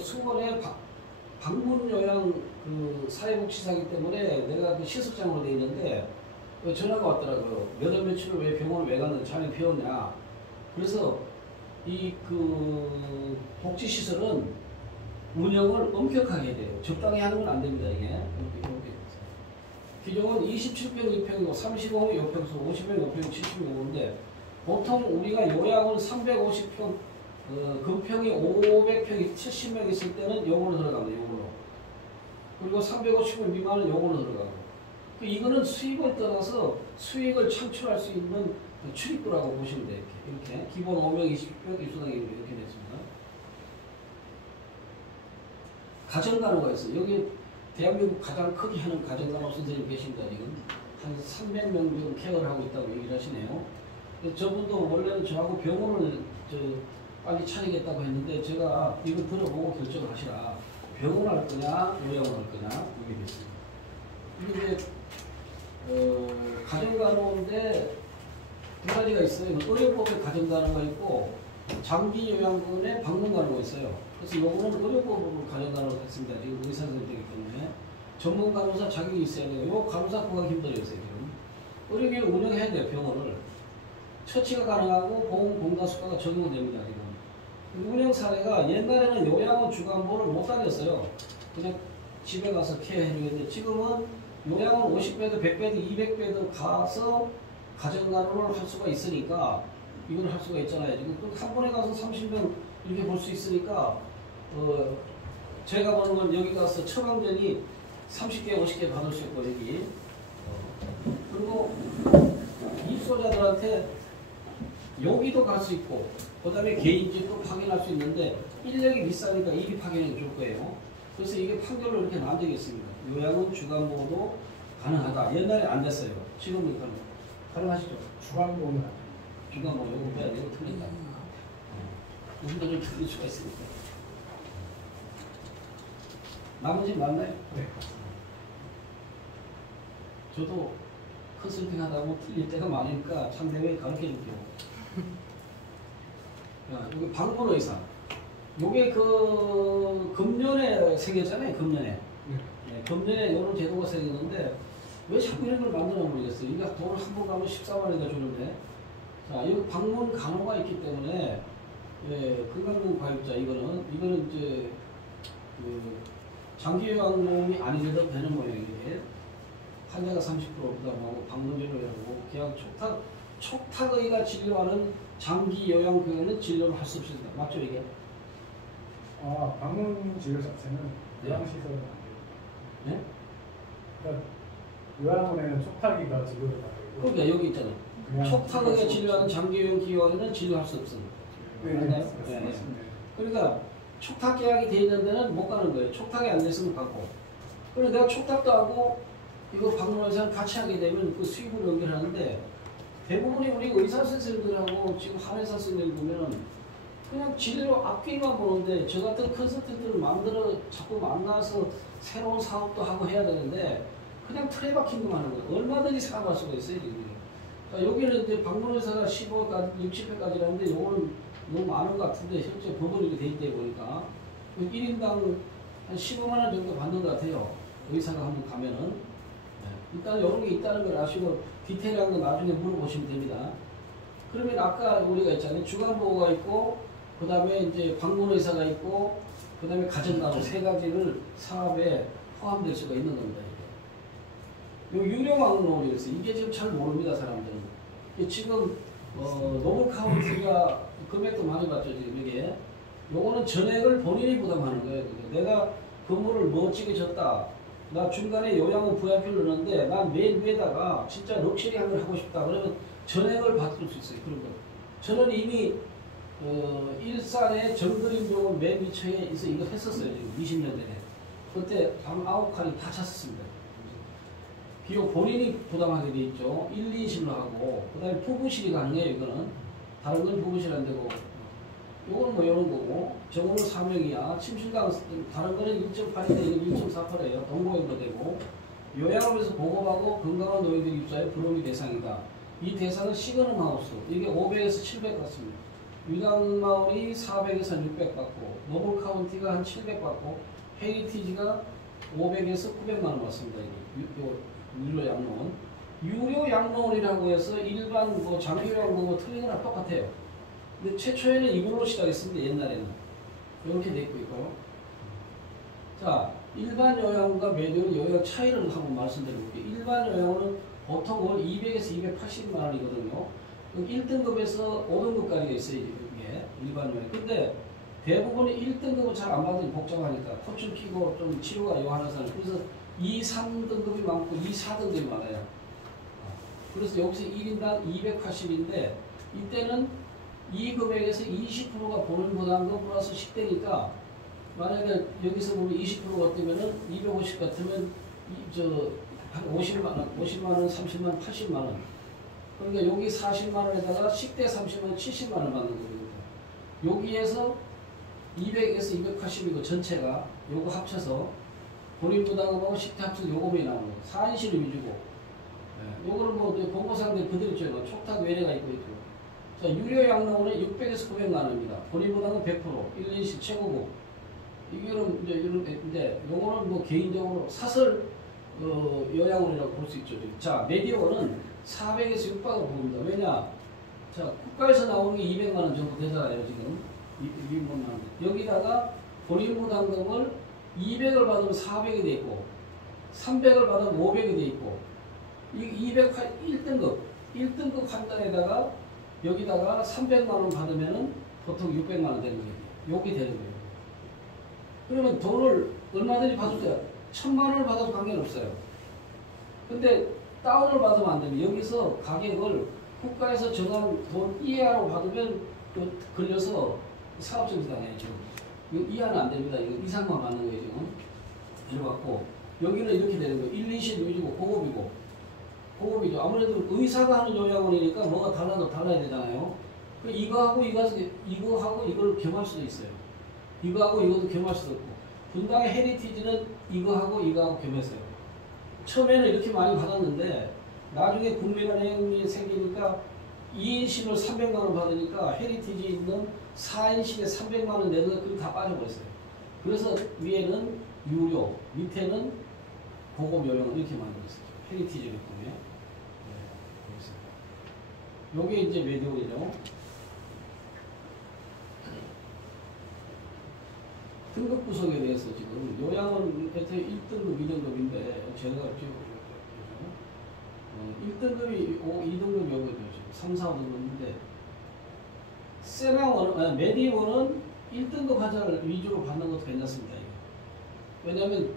수원에 방문요양 그 사회복지사이기 때문에 내가 그 시설장으로 돼 있는데 전화가 왔더라고요. 몇 월 며칠을 왜 병원을 왜 갔는데 잠이 피웠냐. 그래서 이 그 복지시설은 운영을 엄격하게 해야 돼요. 적당히 하는 건 안 됩니다. 이게. 기존은 27평 2평이고 35평 요평수 50평 요평 70평인데 보통 우리가 요양을 350평 금평이 500평이 70명 있을 때는 요걸로 들어갑니다. 요걸로. 그리고 350평 미만은 요걸로 들어가고. 이거는 수입을 떠나서 수익을 창출할 수 있는 출입구라고 보시면 돼요. 이렇게. 기본 5명 20평 입수당이 이렇게 됐습니다. 가정간호가 있어요. 여기 대한민국 가장 크게 하는 가정간호 선생님 계십니다. 지금 한 300명 정도 케어를 하고 있다고 얘기를 하시네요. 저분도 원래는 저하고 병원을 빨리 차리겠다고 했는데 제가 이거 들어보고 결정을 하시라. 병원을 할 거냐, 요양을 할 거냐 이게 됐습니다. 이게 이제 가정간호인데 두 가지가 있어요. 의료법에 가정간호가 있고 장기요양원에 방문간호가 있어요. 그래서 요거는 의료법으로 가정간호를 했습니다. 지금 의사 선생님이기 때문에 전문 간호사 자격이 있어야 돼요. 요 간호사 구하기 힘들어요 지금. 의료기를 운영해야 돼요 병원을. 처치가 가능하고 보험 공단수가가 적용됩니다 지금. 운영 사례가 옛날에는 요양원 주간보를 못 다녔어요. 그냥 집에 가서 케어해주는데 지금은 요양원 50배도 100배도 200배도 가서 가정간호를 할 수가 있으니까 이걸 할 수가 있잖아요. 지금 한 번에 가서 30명 이렇게 볼 수 있으니까 제가 보는 건 여기 가서 처방전이 30개 50개 받을 수 있고 여기 그리고 입소자들한테 여기도 갈 수 있고 그 다음에 개인집도 확인할 수 있는데 인력이 비싸니까 입이 확인해 줄 거예요. 그래서 이게 판결로 이렇게 나눠지겠습니다. 요양은 주간보호도 가능하다. 옛날에 안 됐어요. 지금은 가능하시죠? 주간보호는 주간보호 요거 빼야 되고 틀린다. 우리들을 틀릴 수가 있으니까. 나머지 맞나요? 네. 저도 컨설팅 하다 보면 틀릴 때가 많으니까 상대방이 가르쳐 줄게요. 여기 방문의사. 요게 그 금년에 생겼잖아요. 금년에. 네, 금년에 이런 제도가 생겼는데 왜 자꾸 이런 걸 만드나 모르겠어요. 이거 돈을 한 번 가면 14만 원이나 주는데. 자, 여기 방문 간호가 있기 때문에 예, 건강보험 가입자 이거는 이제 그 장기요양보험이 아니래도 되는 모양이에요. 환자가 30% 부담하고 방문진료하고 계약 촉탁의가 진료하는 장기요양병원은 진료를 할 수 없습니다. 맞죠 이게? 방문 진료 자체는 요양시설은 안 돼요. 네? 그러니까 요양원에는 촉탁의가 진료를 받고 그러니까 여기 있잖아요. 촉탁의가 진료하는 장기요양기관에는 진료할 수 없습니다. 맞나요? 네. 그러니까 촉탁 계약이 돼 있는 데는 못 가는 거예요. 촉탁이 안 됐으면 가고. 그래서 내가 촉탁도 하고 이거 방문의사랑 같이 하게 되면 그 수입을 연결하는데 대부분이 우리 의사 선생님들하고 지금 한의사 선생님들 보면은 그냥 진료 앞뒤만 보는데 저 같은 컨설턴트를 자꾸 만나서 새로운 사업도 하고 해야 되는데 그냥 틀에 박힌 것만 하는 거예요. 얼마든지 사업할 수가 있어요 지금. 그러니까 여기는 이제 방문의사가 15회까지 60회까지라는데 요거는 너무 많은 것 같은데 현재 법원이 이렇게 돼 있다 보니까 1인당 한 15만 원 정도 받는 것 같아요. 의사가 한번 가면은. 네. 일단 이런 게 있다는 걸 아시고 디테일한 거 나중에 물어보시면 됩니다. 그러면 아까 우리가 있잖아요. 주간보호가 있고 그 다음에 이제 방문의사가 있고 그 다음에 가정간호 세 가지를 사업에 포함될 수가 있는 겁니다. 요 유료망로를 있어요. 이게 지금 잘 모릅니다 사람들은. 지금 노블카운티가 금액도 많이 받죠 지금 이게. 요거는 전액을 본인이 부담하는 거예요. 내가 건물을 멋지게 졌다. 나 중간에 요양원 VIP를 넣는데 난 맨 위에다가 진짜 럭셔리한 걸 하고 싶다. 그러면 전액을 받을 수 있어요. 그런 거. 저는 이미 일산의 정글임병원 맨 위층에 있어 이거 했었어요. 지금 20년 전에. 그때 방 9칸이 다 찼었습니다. 비록 본인이 부담하게 돼 있죠. 1, 2실로 하고 그 다음에 부부실이 가능해요. 이거는 다른 건 부부실 안 되고 요거는 뭐 이런 거고 정원은 4명이야. 침실당 다른 거는 1.8인데 이건 1.48이에요. 동거형도 되고 요양원에서 보급하고 건강한 노인들이 입사해 불로미 대상이다. 이 대상은 시그넘 하우스 이게 500에서 700 받습니다. 유당마을이 400에서 600 받고 노블카운티가 한 700 받고 헤리티지가 500에서 900만 원 받습니다. 이게 유료 양로원 유료 양로원이라고 해서 일반 뭐 장기요양보험 틀린 거랑 똑같아요. 근데 최초에는 이걸로 시작했습니다. 옛날에는 이렇게 돼 있고. 자, 일반 요양원과 메디온 요양 차이를 한번 말씀드려볼게요. 일반 요양원은 보통은 200에서 280만 원이거든요. 1등급에서 5등급까지가 있어요. 이게 일반 요양. 근데 대부분이 1등급은 잘 안 받으니 복잡하니까 코줄 끼고 좀 치료가 요하는 사람. 그래서 2, 3등급이 많고 2, 4등급이 많아요. 그래서 여기서 1인당 280인데 이때는 이 금액에서 20%가 본인 부담금 플러스 식대니까 만약에 여기서 보면 20%가 뜨면은 250 같으면 한 50만 원, 30만 원, 80만 원. 그러니까 여기 40만 원에다가 식대 30만 원, 70만 원 받는 거거든요. 여기에서 200에서 280이고 전체가 요거 합쳐서 본인 부담금하고 식대 합쳐서 요금이 나오는 거예요. 4인실 위주고. 네. 요거는 뭐 공고사항들 그대로 있죠. 촉탁 외래가 있고 있고. 자, 유료 양로원은 600에서 900만 원입니다. 본인 부담금 100%, 1인실 최고급. 이거는 이제 요거는 뭐 개인적으로 사설 요양원이라고 볼 수 있죠. 자, 메디온은 400에서 600을 봅니다. 왜냐? 자, 국가에서 나오는 게 200만 원 정도 되잖아요, 지금. 200만 원. 여기다가 본인 부담금을 200을 받으면 400이 돼 있고, 300을 받으면 500이 돼 있고, 이 1등급 한 단에다가 여기다가 300만 원 받으면은 보통 600만 원 되는 거예요. 요게 되는 거예요. 그러면 돈을 얼마든지 받을 때 1000만 원을 받아도 관계는 없어요. 근데 다운을 받으면 안 됩니다. 여기서 가격을 국가에서 정한 돈 이하로 받으면 걸려서 사업정지 당해요. 지금 이거 이하는 안 됩니다. 이거 이상만 받는 거예요. 지금 이래갖고 여기는 이렇게 되는 거예요. 1, 2실 위주고 고급이죠. 아무래도 의사가 하는 요양원이니까 뭐가 달라도 달라야 되잖아요. 이거하고 이걸 겸할 수도 있어요. 이거하고 이것도 겸할 수도 있고. 분당의 헤리티지는 이거하고 겸했어요. 처음에는 이렇게 많이 받았는데 나중에 국민은행이 생기니까 2인실을 300만 원 받으니까 헤리티지 있는 4인실에 300만 원 내는 것들이 다 빠져버렸어요. 그래서 위에는 유료, 밑에는 고급 요양을 이렇게 만들었어요. 헤리티지를 보면. 네, 요게 이제 메디온이죠. 등급 구성에 대해서 지금 요양원 혜택 1등급, 2등급인데 제가 지금 1등급이 2등급이 오거든요. 3, 4, 5등급인데 세나원, 메디원은 1등급 환자를 위주로 받는 것도 괜찮습니다. 왜냐하면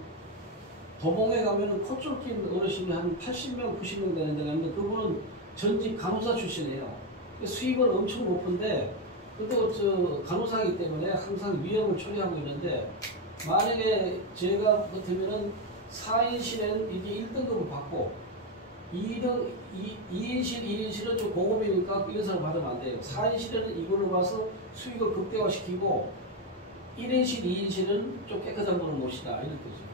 도봉에 가면은 코줄 낀 어르신이 한 80명, 90명 되는 데가 있는데 그분은 전직 간호사 출신이에요. 수입은 엄청 높은데 그래도 간호사이기 때문에 항상 위험을 초래하고 있는데 만약에 제가 같으면은 4인실에는 이게 1등급을 받고 2인실, 1인실은 좀 고급이니까 이런 사람 받으면 안 돼요. 4인실에는 이걸로 봐서 수익을 극대화시키고 1인실, 2인실은 좀 깨끗한 분을 모시다 이런 거죠.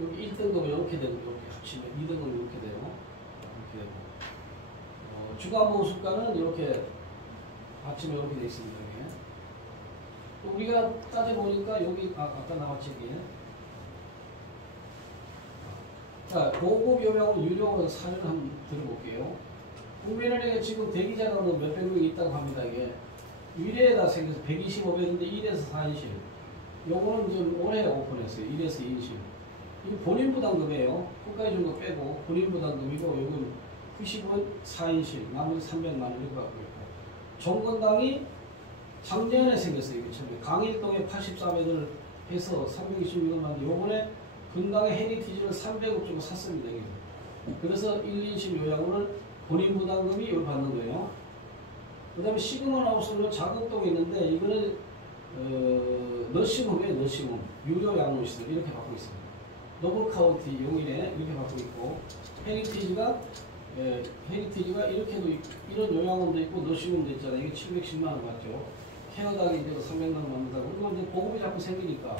여기 1등급은 이렇게 되고 이렇게 합치면 2등급은 이렇게 되고 이렇게 되고 주간보수가는 이렇게 아침에 이렇게 되어 있습니다. 여기. 또 우리가 따져보니까 여기 아까 나왔지 이게. 자, 고급 요양원 유료원 사례를 한번 들어볼게요. 국민은행에 지금 대기자가 몇백 명이 있다고 합니다. 이게 위례에다 생겨서 125배인데 1에서 4인실. 요거는 좀 올해 오픈했어요. 1에서 2인실. 이거 본인 부담금이에요. 국가에 준 거 빼고 본인 부담금이고 요건 90원 4인실, 나머지 300만 원 이렇게 갖고 있고. 종건당이 작년에 생겼어요. 이게 처음에 강일동에 84배를 해서 326원 만데 요번에 분당의 헤리티지를 300억 주고 샀습니다. 여기서. 그래서 1인실 요양원을 본인 부담금이 이걸 받는 거예요. 그 다음에 시그먼 하우스는 자극동에 있는데 이거는 너싱홈이에요. 너싱홈. 유료 양로시설 이렇게 받고 있습니다. 노블카운티 용인에 이렇게 받고 있고 헤리티지가 이렇게도 이런 요양원도 있고 너싱홈도 있잖아요. 이게 710만 원 받죠. 케어닥이 이제 300만 원 받는다고. 이거 이제 보급이 자꾸 생기니까.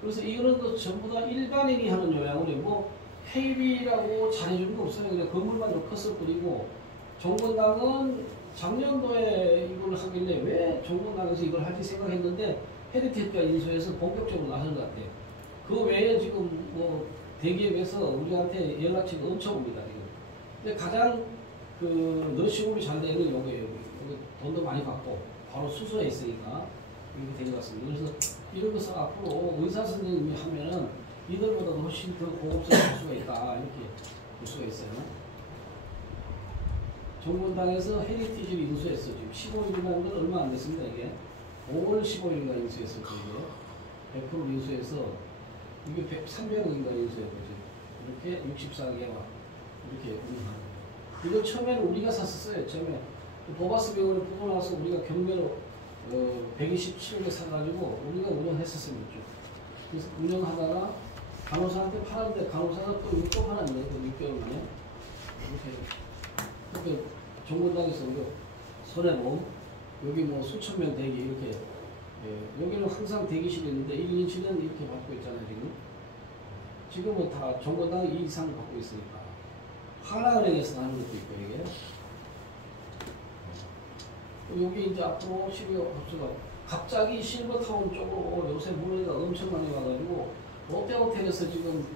그래서 이거는 전부 다 일반인이 하는 요양원이 뭐 회비라고 잘해주는 거 없어요. 그냥 건물만 좀 컸을 뿐이고 종건당은 작년도에 이걸 하길래 왜 종건당에서 이걸 할지 생각했는데 헤리티지가 인수해서 본격적으로 나선 것 같아요. 그 외에 지금 뭐 대기업에서 우리한테 연락처가 엄청 옵니다. 지금. 근데 가장 그 너시업이 잘 되는 요거예요. 여기 돈도 많이 받고 바로 수소에 있으니까 이렇게 된 것 같습니다. 그래서 이런 것을 앞으로 의사 선생님이 하면은 이들보다도 훨씬 더 고급스러울 수가 있다 이렇게 볼 수가 있어요. 정권당에서 헤리티지를 인수했어. 지금 15일이라는 건 얼마 안 됐습니다. 이게 5월 15일인가 인수했었죠. 이게 100% 인수해서 이게 300억인가 인수했거든요. 이렇게 64개와 이렇게 운영하는 거예요. 이거 처음에는 우리가 샀었어요. 처음에 보바스 병원을 보고 나서 우리가 경매로 127개 사가지고 우리가 운영했었습니다. 그래서 운영하다가 간호사한테 팔았는데 간호사가 또 이거 또 팔았는데 6개월 만에 이렇게 정권당에서 이거 손해보험 여기 뭐 수천 명 대기 이렇게 여기는 항상 대기실이 있는데 1인실은 이렇게 받고 있잖아요. 지금은 다 정권당이 2 이상 받고 있으니까 하나은행에서 하는 것도 있고 이게 여기 이제 앞으로 실버업소가 갑자기 실버타운 쪽으로 요새 문의가 엄청 많이 와가지고 롯데호텔에서 지금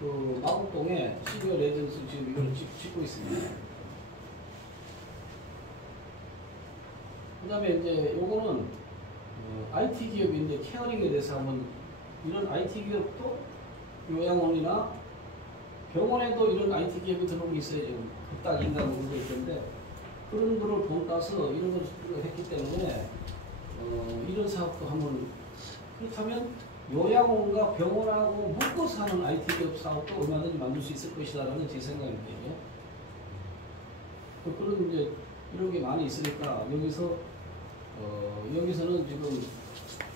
그 마곡동에 시리어 레전스 지금 이걸 짓고 있습니다. 그 다음에 이제 요거는 IT 기업인데 케어링에 대해서 한번 이런 IT 기업도 요양원이나 병원에도 이런 IT 기업이 들어온 게 있어요. 지금 그딱 인간 물고 있던데 그런 거를 돈 따서 이런 걸 했기 때문에 이런 사업도 한번 그렇다면 요양원과 병원하고 묶어서 하는 IT 기업 사업도 얼마든지 만들 수 있을 것이다라는 제 생각입니다. 그런 이제 이런 게 많이 있으니까 여기서는 지금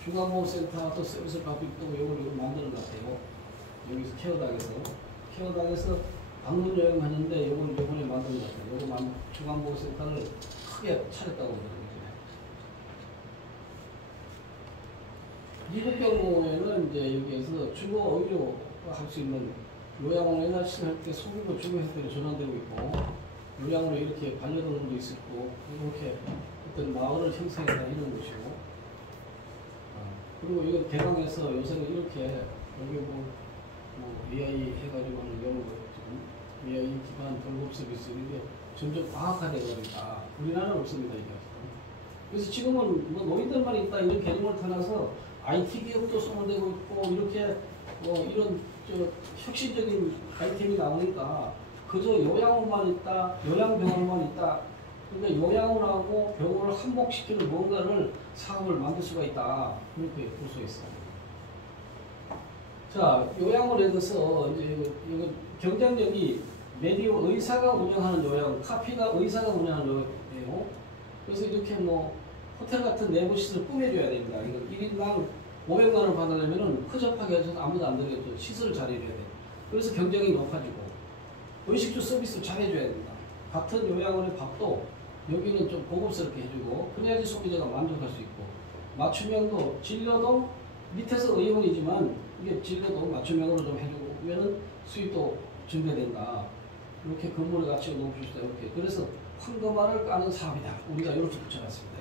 중앙보호센터 또 서비스를 받고 있고 이걸 만드는 것 같아요. 여기서 케어당에서 방문 여행하는데 요번에 만든 것 같아요. 요거 중앙보호센터를 크게 차렸다고 그러거든요. 미국 경우에는 이제 여기에서 주거 의료 할 수 있는 요양원에나 시설 때 소규모 주거회사들이 전환되고 있고 요양원에 이렇게 반려동물도 있었고 이렇게 어떤 마을을 형성했다 이런 것이고 그리고 이거 개방해서 요새는 이렇게 여기 뭐 AI 해가지고 하는 이런 거 AI 기반 돌봄 서비스 이게 점점 과학화되고 있다. 우리나라는 없습니다. 이게. 그래서 지금은 뭐 노인들만 있다 이런 개념을 떠나서 IT 기업도 소문되고 있고 이렇게 이런 혁신적인 아이템이 나오니까 그저 요양원만 있다, 요양병원만 있다. 그러니까 요양원하고 병원을 한복시키는 뭔가를 사업을 만들 수가 있다. 그렇게 볼 수 있어요. 자, 요양원에 대해서 이제 이거 경쟁력이 메디오 의사가 운영하는 요양, 카피가 의사가 운영하는 요양이에요. 그래서 이렇게 뭐 호텔 같은 내부 시설 꾸며줘야 됩니다. 이거 1인당 500만 원 받으려면은 허접하게 해서 아무도 안 되겠죠. 시설을 잘해줘야 돼. 그래서 경쟁이 높아지고 의식주 서비스 잘해줘야 됩니다. 같은 요양원의 밥도 여기는 좀 고급스럽게 해주고 그래야지 소비자가 만족할 수 있고 맞춤형도 진료도 밑에서 의원이지만 이게 진료도 맞춤형으로 좀 해주고 그러면은 수입도 증대된다. 이렇게 근무의 가치가 높을 수 있다. 이렇게 그래서 황금알을 까는 사업이다. 우리가 이렇게 붙여놨습니다.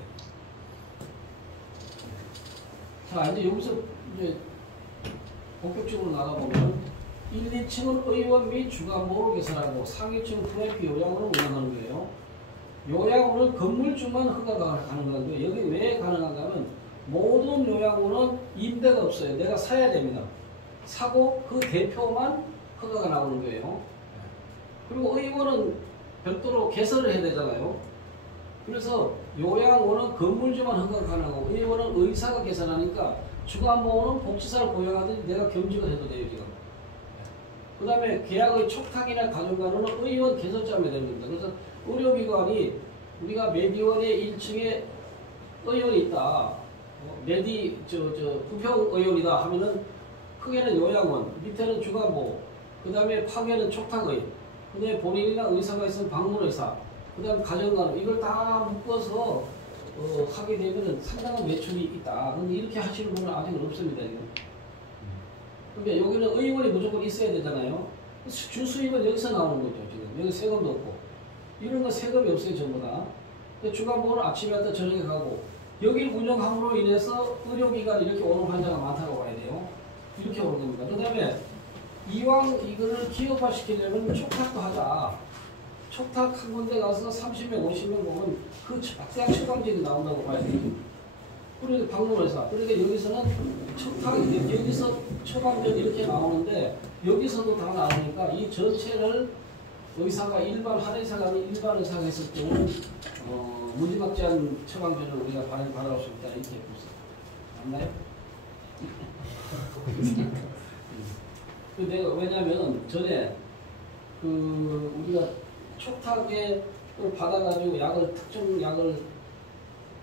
자 이제 여기서 이제 본격적으로 나가보면 1, 2층은 의원 및 주간보호를 개설하고 상위층은 VIP 요양원을 운영하는 거예요. 요양원은 건물주만 허가가 가능한데 여기 왜 가능한가면 모든 요양원은 임대가 없어요. 내가 사야 됩니다. 사고 그 대표만 허가가 나오는 거예요. 그리고 의원은 별도로 개설을 해야 되잖아요. 그래서 요양원은 건물주만 허가가 가능하고 의원은 의사가 개설하니까 주간보호는 복지사를 고용하든지 내가 겸직을 해도 돼요. 지금. 그 다음에 계약의 촉탁이나 가중간호는 의원 개설자면 됩니다. 그래서 의료기관이 우리가 메디원의 1층에 의원이 있다. 부평의원이다 하면은 크게는 요양원, 밑에는 주간보호, 그 다음에 파견은 촉탁의, 그 다음에 본인이나 의사가 있으면 방문의사, 그 다음에 가정간호 이걸 다 묶어서 하게 되면은 상당한 매출이 있다. 근데 이렇게 하시는 분은 아직은 없습니다. 지금. 그러니까 여기는 의원이 무조건 있어야 되잖아요. 주수입은 여기서 나오는 거죠. 지금 여기 세금도 없고 이런 거 세금이 없어요. 전부 다. 주간보호는 아침에 갔다 저녁에 가고 여기를 운영함으로 인해서 의료기관이 이렇게 오는 환자가 많다고 봐야 돼요. 이렇게 오는 겁니다. 그 다음에 이왕 이거를 기업화시키려면 촉탁도 하자. 촉탁 한 군데 가서 30명, 50명 보면 그 박대학 처방전이 나온다고 봐야 돼. 그러니까 박물원에서. 그러니까 여기서는 촉탁, 여기서 처방전 이렇게 나오는데 여기서도 다 나오니까 이 전체를 의사가 일반 한의사가 아닌 일반 의사가 했을 경우는 무지막지한 처방전을 우리가 받아올 수 있다. 이렇게 보세요. 맞나요? 내가 왜냐면 전에 우리가 촉탁을 받아가지고 특정 약을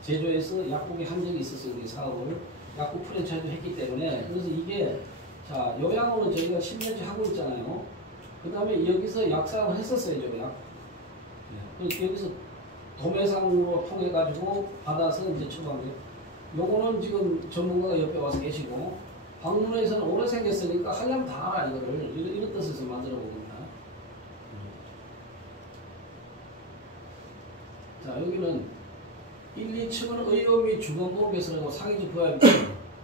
제조해서 약국에 한 적이 있었어요. 우리 사업을 약국 프랜차이즈 했기 때문에. 그래서 이게 자 요양원은 저희가 10년째 하고 있잖아요. 그 다음에 여기서 약사를 했었어요. 약. 그래서 여기서 도매상으로 통해가지고 받아서 이제 처방해요. 요거는 지금 전문가가 옆에 와서 계시고 박물원에서는 오래 생겼으니까 하려면 다 알아 이거를. 이런 뜻에서 만들어 보거든요. 자 여기는 1, 2층은 의료 및 주거보호개설하고 상위적 부하입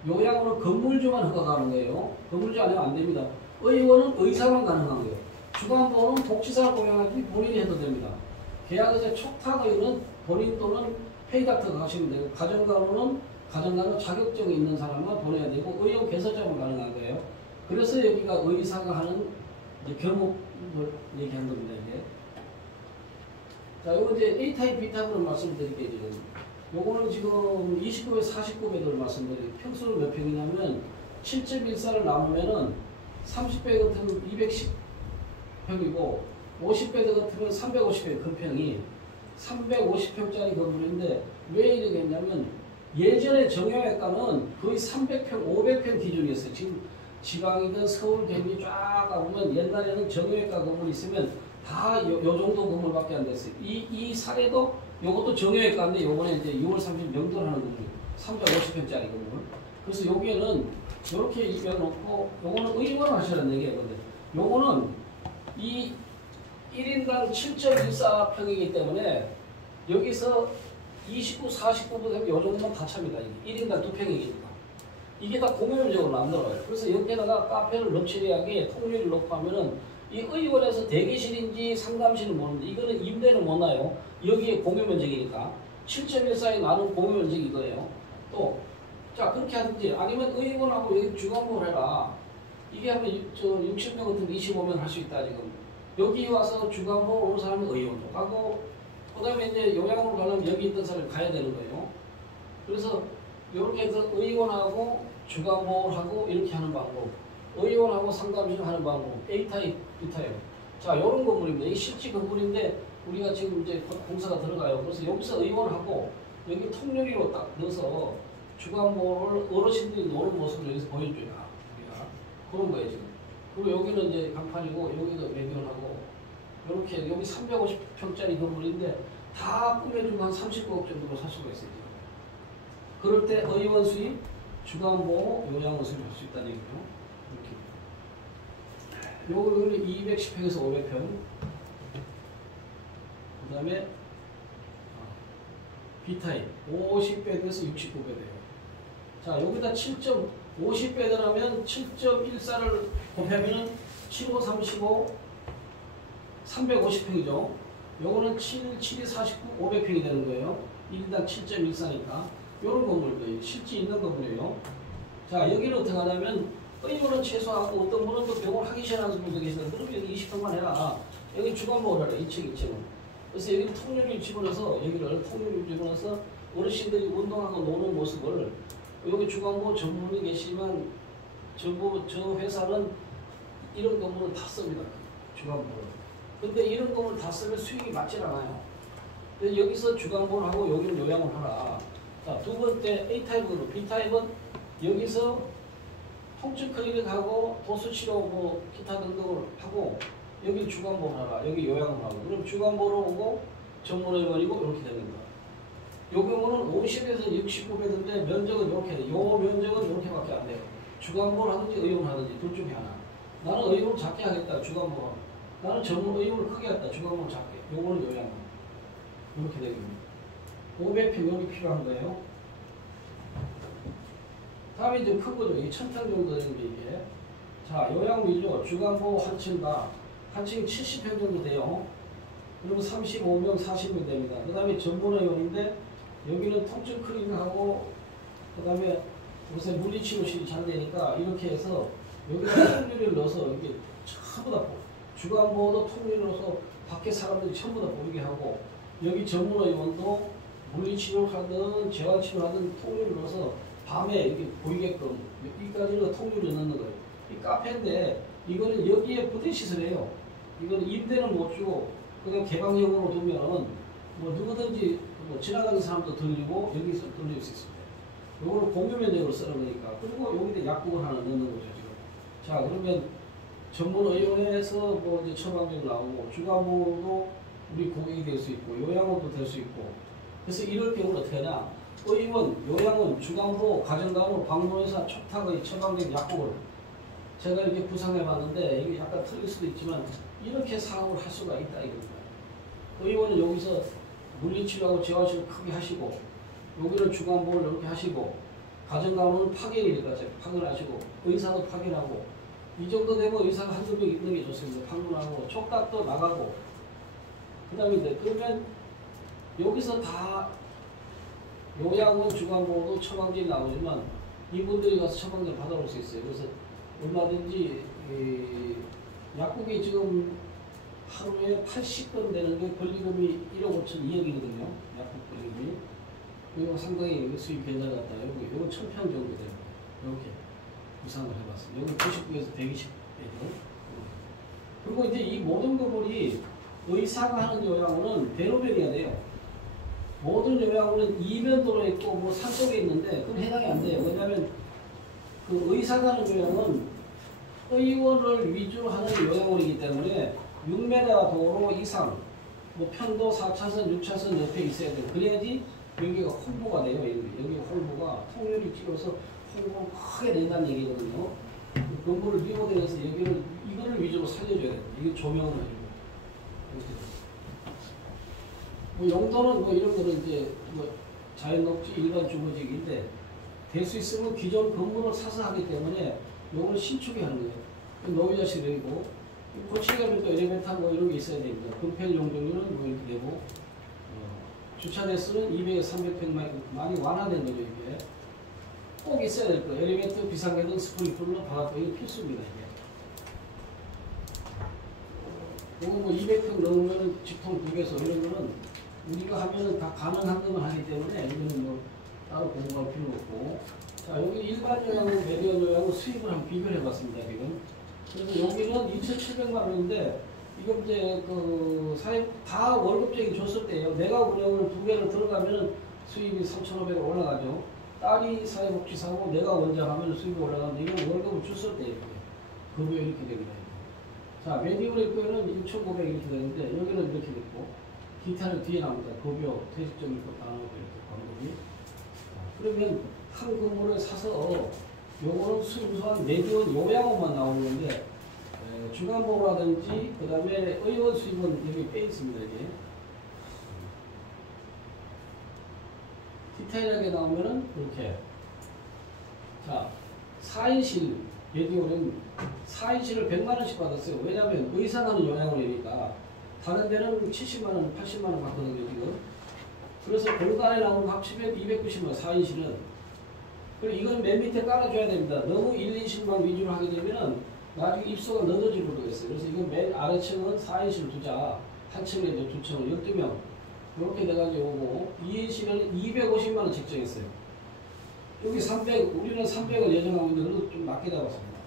요양원은 건물주만 허가하는 거예요. 건물주 아니면 안 됩니다. 의원은 의사만 가능한 거예요. 주간보호는 복지사를 고용하지 본인이 해도 됩니다. 계약의사 촉탁의원은 본인 또는 페이닥터가 하시면 되고 가정간호는 가정간호 자격증이 있는 사람만 보내야 되고 의원 개설자만 가능한 거예요. 그래서 여기가 의사가 하는 경험을 얘기한 겁니다. 이게. 자, 요거 이제 A타입, B타입으로 말씀드릴게요. 지금. 요거는 지금 29배, 49배를 말씀드릴게요. 평수는 몇 평이냐면 7.14를 나누면은 30배 같으면 210평이고 50배 같으면 350평 큰 평이 350평짜리 건물인데 왜 이렇게 했냐면 예전에 정형외과는 거의 300평, 500평 기준이었어요. 지금 지방이든 서울, 경기 쫙 가보면 옛날에는 정형외과 건물이 있으면 다 요 정도 건물밖에 안 됐어요. 이 사례도 요것도 정형외과인데 요번에 이제 6월 30일 명도를 하는 건물 350평짜리 건물. 그래서 여기에는 이렇게 입혀놓고 요거는 의원 하시라는 얘기예요. 근데 요거는 이 1인당 7.14평이기 때문에 여기서 29, 49분 되면 요 정도면 다 찹니다. 1인당 2평이니까. 이게 다 공용적으로 안 들어가요. 그래서 여기에다가 카페를 럭셔리하게 통유리를 놓고 하면은 이 의원에서 대기실인지 상담실은 모르는데 이거는 임대는 못 나요. 여기에 공유면적이니까 7.14에 나는 공유면적이 이거예요. 또 자 그렇게 하든지 아니면 의원하고 여기 주간보를 해라. 이게 하면 60명 같은 25명 할 수 있다 지금. 여기 와서 주간보 오는 사람은 의원도 가고 그 다음에 이제 요양으로 가려면 여기 있던 사람이 가야 되는 거예요. 그래서 이렇게 해서 의원하고 주간보하고 이렇게 하는 방법. 의원하고 상담실 하는 방법. A타입, B타입. 자, 요런 건물입니다. 이게 실지 건물인데 우리가 지금 이제 공사가 들어가요. 그래서 여기서 의원하고 여기 통유리로 딱 넣어서 주간보를 어르신들이 노는 모습을 여기서 보여줘야 우리가 그런 거예요 지금. 그리고 여기는 이제 간판이고 여기도 매견하고 이렇게 여기 350평짜리 건물인데 다 꾸며주고 한 39억 정도로 살 수가 있어요. 지금. 그럴 때 의원 수입, 주간보호, 요양원 수입 할 수 있다는 얘기죠. 이렇게. 요거는 210평에서 500평. 그 다음에 B타입 50배에서 69배 돼요. 자 여기다 7.50배더라면 7.14를 곱하면은 75, 35, 350평이죠. 요거는 7, 7이 49, 500평이 되는 거예요. 1인당 7.14니까. 요런 건물도 실제 있는 건물이에요. 자 여기는 어떻게 하냐면 의원은 최소하고 어떤 분은 또 병원 하기 싫어하는 분도 계시는데 그럼 여기 20평만 해라. 여기 주간보호를 해라. 2층, 2층은. 그래서 여기 통유리 집어넣어서 여기를 통유리 집어넣어서 어르신들이 운동하고 노는 모습을 여기 주간보호 전문이 계시지만 저 회사는 이런 건물은 다 씁니다. 주간보호를. 근데 이런 건물 다 쓰면 수익이 맞질 않아요. 그래서 여기서 주간보호를 하고 여기는 요양을 하라. 자, 두 번째 A타입으로 B타입은 여기서 통증 클리닉하고 도수치료 뭐 기타 등등을 하고 여기 주간보호를 하라. 여기 요양을 하고 그럼 주간보호로 오고 전문의원이고 이렇게 됩니다. 요 경우는 50에서 69배인데 면적은 이렇게 돼요. 요 면적은 이렇게밖에 안 돼요. 주간보호를 하든지 의용을 하든지 둘 중에 하나. 나는 의용을 작게 하겠다. 주간보호. 나는 전문 의용을 크게 했다. 주간보호를 작게. 요거는 요양. 이렇게 되겠습니다. 500평 여기 필요한 거예요. 다음에 이제 큰 거죠. 이 1000평 정도 되는 게 이게. 자, 요양 위주 주간보호 한층가 한층이 70평 정도 돼요. 그리고 35명, 40명 됩니다. 그 다음에 전문의원인데 여기는 통증 클리닉하고 그 다음에 요새 물리치료실이 잘 되니까 이렇게 해서 여기다 통유리를 넣어서 이게 전부 다 주간보호도 통유리를 넣어서 밖에 사람들이 전부 다 보이게 하고 여기 전문의원도 물리치료를 하든 재활치료를 하든 통유리를 넣어서 밤에 이렇게 보이게끔 여기까지는 통유리를 넣는 거예요. 이 카페인데 이거는 여기에 부대 시설이에요. 이거는 임대는 못 주고 그냥 개방형으로 두면은 뭐 누구든지 뭐 지나가는 사람도 들리고 여기서 들릴 수 있습니다. 요거는 공유 면적으로 쓰는 거니까. 그리고 여기다 약국을 하나 넣는 거죠 지금. 자, 그러면 전문의원에서 뭐 이제 처방전 나오고 주간보호도 우리 고객이 될 수 있고 요양원도 될 수 있고. 그래서 이럴 경우는 어떻게 하냐? 의원, 요양원, 주간보호, 가정간호, 방문의사, 촉탁의 처방된 약국을 제가 이렇게 구상해 봤는데 이게 약간 틀릴 수도 있지만 이렇게 사업을 할 수가 있다 이겁니다. 의원은 여기서 물리치료하고 재활치료 크게 하시고 여기를 주간보호를 이렇게 하시고 가정간호는 파견이니까 파견하시고 의사도 파견하고 이 정도 되면 의사가 한두 명 있는 게 좋습니다. 방문하고 촉탁도 나가고 그 다음에 이제 그러면 여기서 다 요양원 주간보호도 처방전이 나오지만 이분들이 가서 처방전 받아올 수 있어요. 그래서 얼마든지 약국이 지금 하루에 80건 되는데 권리금이 1억 5천 2억이거든요. 약국 권리금이. 이거 상당히 수입 괜찮았다. 이거 1000평 정도 돼요. 이렇게 구상을 해봤습니다. 여기 99에서 120배죠. 그리고 이제 이 모든 건물이 의사가 하는 요양원은 대로변이어야 돼요. 모든 요양원은 이면도로 있고 뭐 산속에 있는데 그건 해당이 안 돼요. 왜냐하면 그 의사가 하는 요양은 의원을 위주로 하는 요양원이기 때문에 6m 도로 이상 뭐 편도 4차선, 6차선 옆에 있어야 돼요. 그래야지 여기가 홍보가 돼요. 여기가 홍보가 통유리 찍어서 홍보를 크게 낸다는 얘기거든요. 건물을 리모델해서 이거를 위주로 살려줘야 돼요. 이게 조명을 해주고. 뭐 용도는 뭐 이런 거는 이제 뭐 자연녹지 일반 주거지인데 될 수 있으면 기존 건물을 사서 하기 때문에 요걸 신축해 하는 거예요. 노이자실이고 고치게 하면 또 엘리베이터 뭐 이런 게 있어야 됩니다. 금펠 용적률은 뭐 이렇게 되고 주차 대수는 200에서 300평 많이 완화된 거죠. 이게 꼭 있어야 될 거예요. 엘리베이터, 비상계단, 스프링클러, 바닥등이 필수입니다. 이게 요거 뭐 200평 넘으면 직통 2개소 이런 거는 우리가 하면은 다 가능한 것만 하기 때문에 이거는 뭐 따로 공부할 필요 없고. 자, 여기 일반 요양원, 메디언 요양원 수입을 한번 비교를 해봤습니다. 지금. 그래서 여기는 2,700만 원인데 이거 이제 그 사회 다 월급쟁이 줬을 때요. 내가 운영을 2개를 들어가면은 수입이 3,500원 올라가죠. 딸이 사회복지사고 내가 원장하면 수입이 올라가는데 이건 월급을 줬을 때예요. 급여 이렇게 됩니다. 자, 메디언의 거는 6,500 이렇게 되는데 여기는 이렇게 됐고 기타는 뒤에 나옵니다. 급여, 퇴직금일것 다 나오고 이렇게 광고비. 그러면 한 건물을 사서 요거는 순수한 메디언 요양원만 나오는 건데 주간보호라든지 그 다음에 의원 수입은 여기 빼 있습니다. 이게 디테일하게 나오면은 이렇게 자 4인실 메디언은 4인실을 100만원씩 받았어요. 왜냐하면 의사가 하는 요양원이니까 다른 데는 70만원, 80만원 받거든요. 지금. 그래서 공간에 나오는 합치면 290만원 4인실은. 그리고 이건 맨 밑에 깔아줘야 됩니다. 너무 1, 2층만 위주로 하게 되면은 나중에 입소가 늦어질 수도 있어요. 그래서 이건 맨 아래층은 4인실 두자, 한 층에도 2층을 12명 이렇게 돼가지고 오고 2인실은 250만원 책정했어요. 여기 300, 우리는 300을 예정하고 있는데 그래도 좀 낮게 잡았습니다.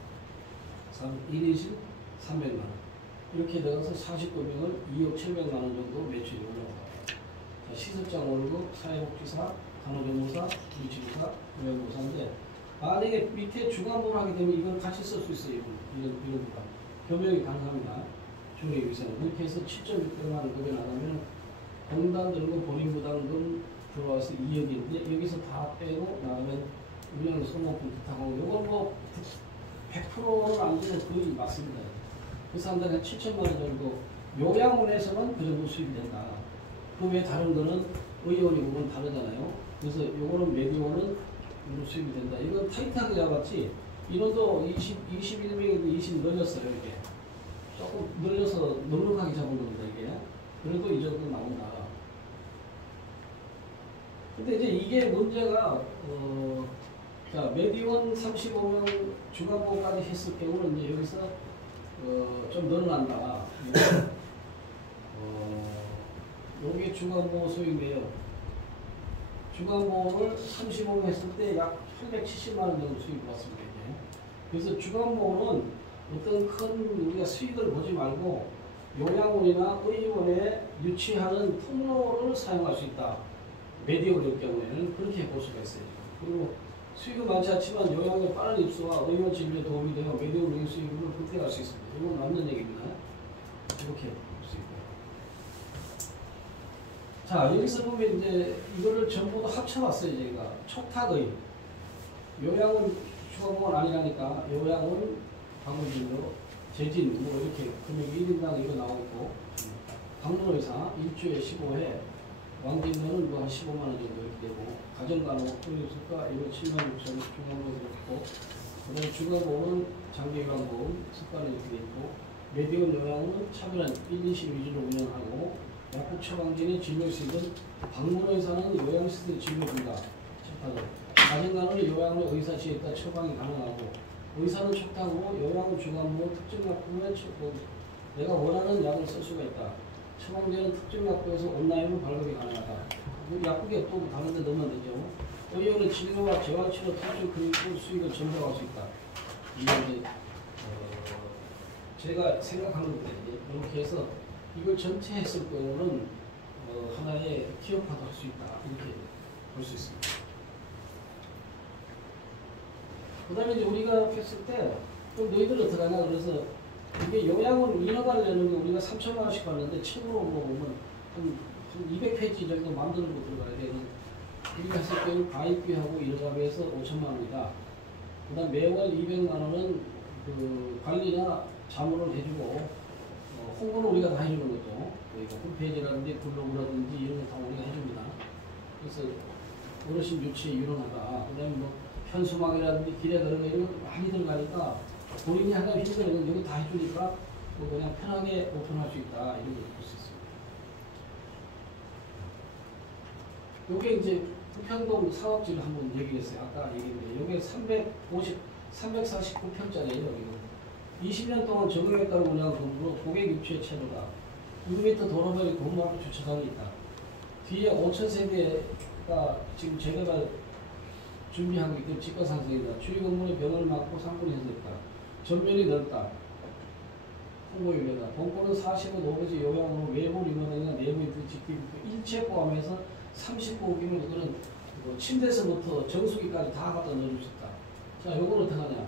1인실 300만원 이렇게 돼서 49명을 2억 700만원 정도 매출이 올라가요. 시설장 월급, 사회복지사, 간호조무사, 물리치료사, 요양보호사인데 만약에 밑에 주간보호 하게 되면 이걸 같이 쓸 수 있어요. 이런 부분 겸용이 가능합니다. 중개위생은 이렇게 해서 7.600만 원 급여 나가면 공단 들고 본인부담금 들어와서 2억인데 여기서 다 빼고 나가면 운영 소모품 부탁하고 이건 뭐 100%는 안 되는 거의 맞습니다. 그래서 한 달에 7천만 원 정도 요양원에서는 그 정도 수입이 된다. 그 외에 다른 거는 의원이고 다르잖아요. 그래서 요거는 메디원은 수입이 된다. 이건 타이트하게 잡았지 인원도 21명인데 20 늘렸어요, 이게. 조금 늘려서 넉넉하게 잡은 겁니다, 이게. 그래도 이 정도 나온다. 근데 이제 이게 문제가, 자, 메디원 35명 주간보호까지 했을 경우는 이제 여기서, 좀 늘어난다. 요게 주간보호 수익이에요. 주간보호를 35명 했을 때 약 870만원 정도 수익을 받습니다, 이게. 그래서 주간보호는 어떤 큰 우리가 수익을 보지 말고 요양원이나 의원에 유치하는 통로를 사용할 수 있다. 메디원일 경우에는 그렇게 볼 수가 있어요. 그리고 수익은 많지 않지만 요양원의 빠른 입소와 의원 진료에 도움이 되어 메디원 운영 수익을 극대화할 수 있습니다. 이건 맞는 얘기입니다. 이렇게 볼 수 있고요. 자, 여기서 보면 이제 이거를 전부 다 합쳐봤어요, 저희가. 촉탁의 요양원 주간보호는 아니라니까 요양원 방문진료 재진 뭐 이렇게 금액이 1인당 이거 나오고 방문의사 일주에 15회 왕진료는 뭐 한 15만원 정도 이렇게 되고 가정간호 의료수가 이거 7만 6천 중간보험 그렇고 그 다음에 주간보험은 장기요양보험 습관은 이렇게 돼 있고 메디원 요양은 차별한 1, 2실 위주로 운영하고 약국 처방진의 진료 수익은 방문의사는 요양시설 진료준다. 가정간호는 요양원 의사 지에 따라 처방이 가능하고 의사는 촉탁으로 요양원 주간보호 특정 약국에 내가 원하는 약을 쓸 수가 있다. 처방되는 특정 약국에서 온라인으로 발급이 가능하다. 약국에 또 다른 데 넣으면 되죠. 의료는 진료와 재활치료 특정 클리닉 수익을 전달할 수 있다. 이게 이제 제가 생각하는 건데 이렇게 해서 이걸 전체 했을 경우는 하나의 기업화도 할 수 있다. 이렇게 볼 수 있습니다. 그 다음에 이제 우리가 했을 때, 그럼 너희들 어떻게 하냐? 그래서 이게 요양원 인허가를 내는 게 우리가 3천만 원씩 받는데 책으로 보면 한 200페이지 정도 만들고 들어가야 되는. 우리가 했을 때 가입비하고 인허가비해서 5천만 원이다. 그 다음 매월 200만 원은 그 관리나 자문을 해주고, 홍보는 우리가 다 해주는 거죠. 그러니까 홈페이지라든지 블로그라든지 이런 거 다 우리가 해줍니다. 그래서 어르신 유치에 유능하다. 그 다음에 뭐 현수막이라든지 길에 들어가 이런 것도 많이 들어가니까 본인이 하나 힘들면 여기 다 해주니까 뭐 그냥 편하게 오픈할 수 있다. 이런 걸 볼 수 있습니다. 요게 이제 부평동 사업지를 한번 얘기했어요. 아까 얘기했는데 요게 349평짜리예요. 이거. 20년 동안 정형외과를 운영한 건물로 고객 입주의 채로다. 6m 도로변에 건물 앞에 주차장이 있다. 뒤에 5,000세대가 지금 재개발 준비하고 있던 집가상승이다. 주위 건물에 벽을 막고 상권이 형성했다. 전면이 넓다. 홍보유료다. 본권은 45 노베지 요양으로 외부 리모델링과 내부 인테리어 집기 일체 포함해서 39억이면 이거는 뭐 침대에서부터 정수기까지 다 갖다 넣어줄 수 있다. 자, 요거는 어떻게 하냐.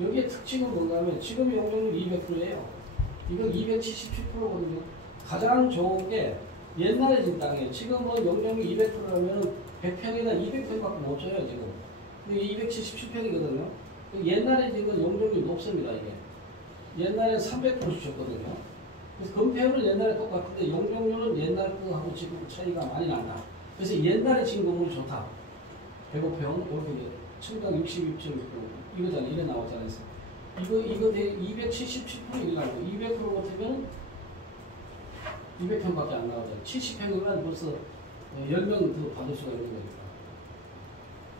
여기에 특징은 뭔가 하면 지금 용적률 200%예요. 이건 277%거든요. 가장 좋은 게 옛날에 진 땅이에요. 지금은 용적률 200%라면 100평이나 200평밖에 못 줘요, 지금. 근데 277평이거든요. 옛날에 지금 용적률이 높습니다, 이게. 옛날에 300% 주셨거든요. 그래서 건폐율은 옛날에 똑같은데 용적률은 옛날 거하고 지금 차이가 많이 난다. 그래서 옛날에 진 건물 좋다. 105평, 이렇게 청당 62.6%. 이거잖아요. 이래 나왔잖아요. 이거 277%이라고 200% 같으면 200평밖에 안 나오잖아요. 70평이면 벌써 10명 더 받을 수가 있는 거니까.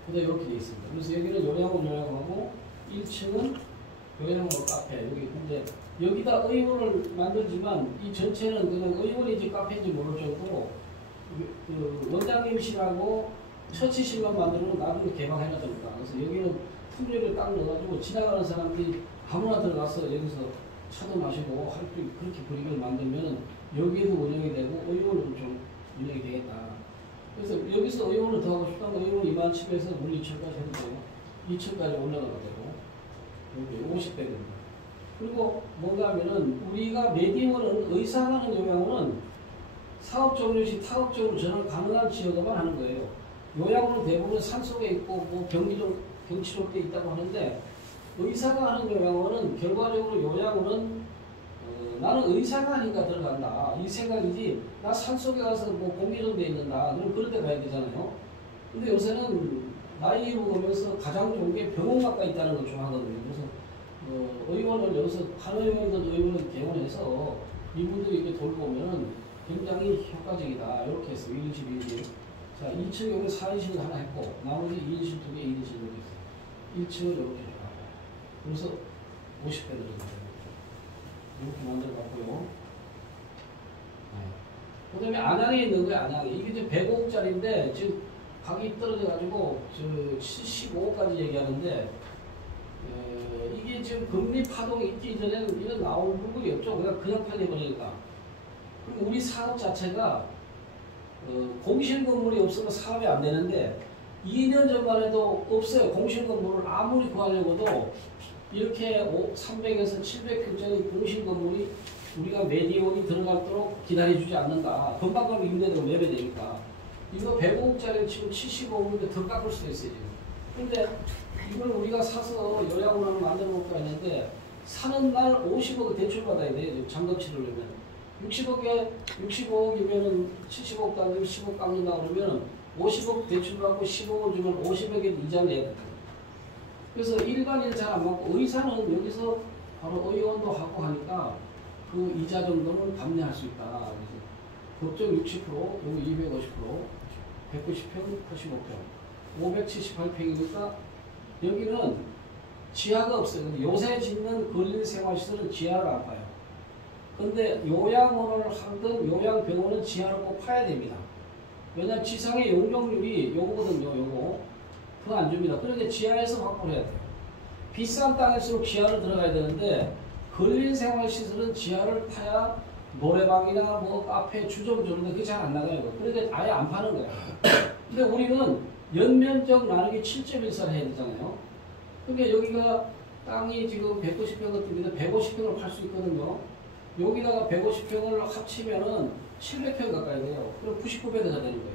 근데 이렇게 돼 있습니다. 그래서 여기는 요양하고 1층은 요양원 카페. 여기 근데 여기다 의원을 만들지만 이 전체는 그냥 의원인지 카페인지 모를 정도로 그 원장님실하고 처치실만 만들면 나중에 개방해놨다니까. 그래서 여기는 품류를 딱 넣어가지고 지나가는 사람들이 아무나 들어가서 여기서 차도 마시고 할 때 그렇게 분위기를 만들면 여기에도 운영이 되고 의원은 좀 운영이 되겠다. 그래서 여기서 의원을 더 하고 싶다면 의원 2만7에서 물리철까지 해도 되고 2층까지 올라가도 되고 여기 50배 됩니다. 그리고 뭔가 하면은 우리가 메디원은 의사가 하는 요양원은 사업 종료 시 타업적으로 전환 가능한 지역에만 하는 거예요. 요양원은 대부분 산속에 있고 뭐 경치롭게 있다고 하는데 의사가 하는 요양원은 결과적으로 요양원은 나는 의사가 하니까 들어간다 이 생각이지 나 산속에 가서 뭐 공기 좀 돼 있는다 그럼 그런 데 가야 되잖아요. 근데 요새는 나이로 보면서 가장 좋은 게 병원 가까이 있다는 걸 좋아하거든요. 그래서 의원을 여기서 한 의원을 개원해서 이분들이 이렇게 돌보면은 굉장히 효과적이다. 이렇게 해서 1인실 1인. 자, 2층 여기 4인실 하나 했고 나머지 2인실 2개, 2인실 이렇게 했어요. 1층을 이렇게 해가고 그래서 50배 들어가요. 이렇게 만들어봤고요. 그 다음에 안양에 있는 거예요. 안양에. 이게 이제 105억짜리인데 지금 가격이 떨어져가지고 75억까지 얘기하는데 이게 지금 금리 파동이 있기 전에는 이런 나올 물건이 없죠. 그냥 팔려버리니까. 그리고 우리 사업 자체가 공실 건물이 없으면 사업이 안 되는데 2년 전만 해도 없어요. 공실 건물을 아무리 구하려고도 이렇게 300에서 700평짜리 공실 건물이 우리가 메디온이 들어갈도록 기다려주지 않는다. 금방 가면 임대료가 매매되니까. 이거 105억짜리 지금 75억인데 더 깎을 수도 있어요. 지금. 근데 이걸 우리가 사서 요양원을 만들어 볼까 했는데 사는 날 50억 대출 받아야 돼요. 장갑 치르려면. 65억이면은 75억 깎으면 10억 깎는다 그러면 50억 대출 받고 10억을 주면 50억에 이자를 내야 돼요. 그래서 일반인 잘 안 맞고 의사는 여기서 바로 의원도 하고 하니까 그 이자 정도는 감내할 수 있다. 그래서 법정 60%, 여기 250%, 190평, 85평, 578평이니까 여기는 지하가 없어요. 근데 요새 짓는 근린생활시설은 지하를 안 파요. 근데 요양원을 하든 요양병원은 지하를 꼭 파야 됩니다. 왜냐하면 지상의 용적률이 요거거든요. 요거 더 안 줍니다. 그러니까 지하에서 확보를 해야 돼요. 비싼 땅일수록 지하를 들어가야 되는데 근린생활시설은 지하를 파야 노래방이나 뭐 카페, 주점 주는데 그게 잘 안 나가요. 그러니까 아예 안 파는 거예요. 근데 우리는 연면적 나누기 7.14를 해야 되잖아요. 그러니까 여기가 땅이 지금 190평 같은데 150평을 팔 수 있거든요. 여기다가 150평을 합치면은 700평 가까이 돼요. 그럼 99배가 되는 거예요.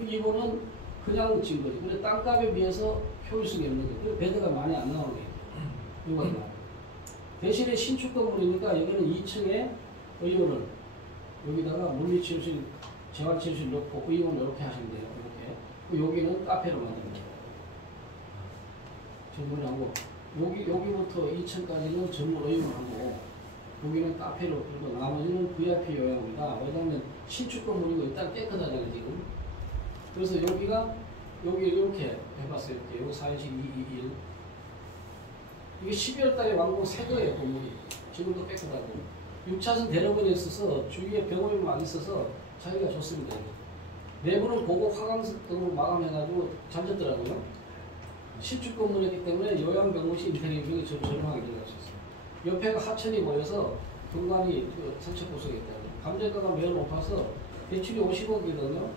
이거는 그냥 지은 거지. 근데 땅값에 비해서 효율성이 없는 거예요. 그래서 배드가 많이 안 나오는 거예요. 이거는. 대신에 신축 건물이니까 여기는 2층에 의원을 여기다가 물리치료실, 재활치료실 넣고 의원을 이렇게 하시면 돼요. 이렇게. 여기는 카페로 만드는 거예요. 전문하고 여기부터 2층까지는 전문 의원을 하고 여기는 카페로 그리고 나머지는 VIP 요양입니다. 왜냐하면 신축 건물이고 일단 깨끗하잖아요 지금. 그래서 여기가 여기 이렇게 해봤어요. 이렇게 여기 4인실 221 이게 12월 달에 완공 새 거예요 건물이. 지금도 깨끗하고 6차선 대로변에 있어서 주위에 병원이 많이 있어서 자기가 좋습니다. 내부는 고급 화강석으로 마감해가지고 잘 졌더라고요. 신축 건물이기 때문에 요양병원식 인테리어 중에 저렴하게 들어갈 수 있어요. 옆에가 하천이 모여서 공간이 산책 구석에 있다. 감정가가 매우 높아서 대출이 50억이거든요.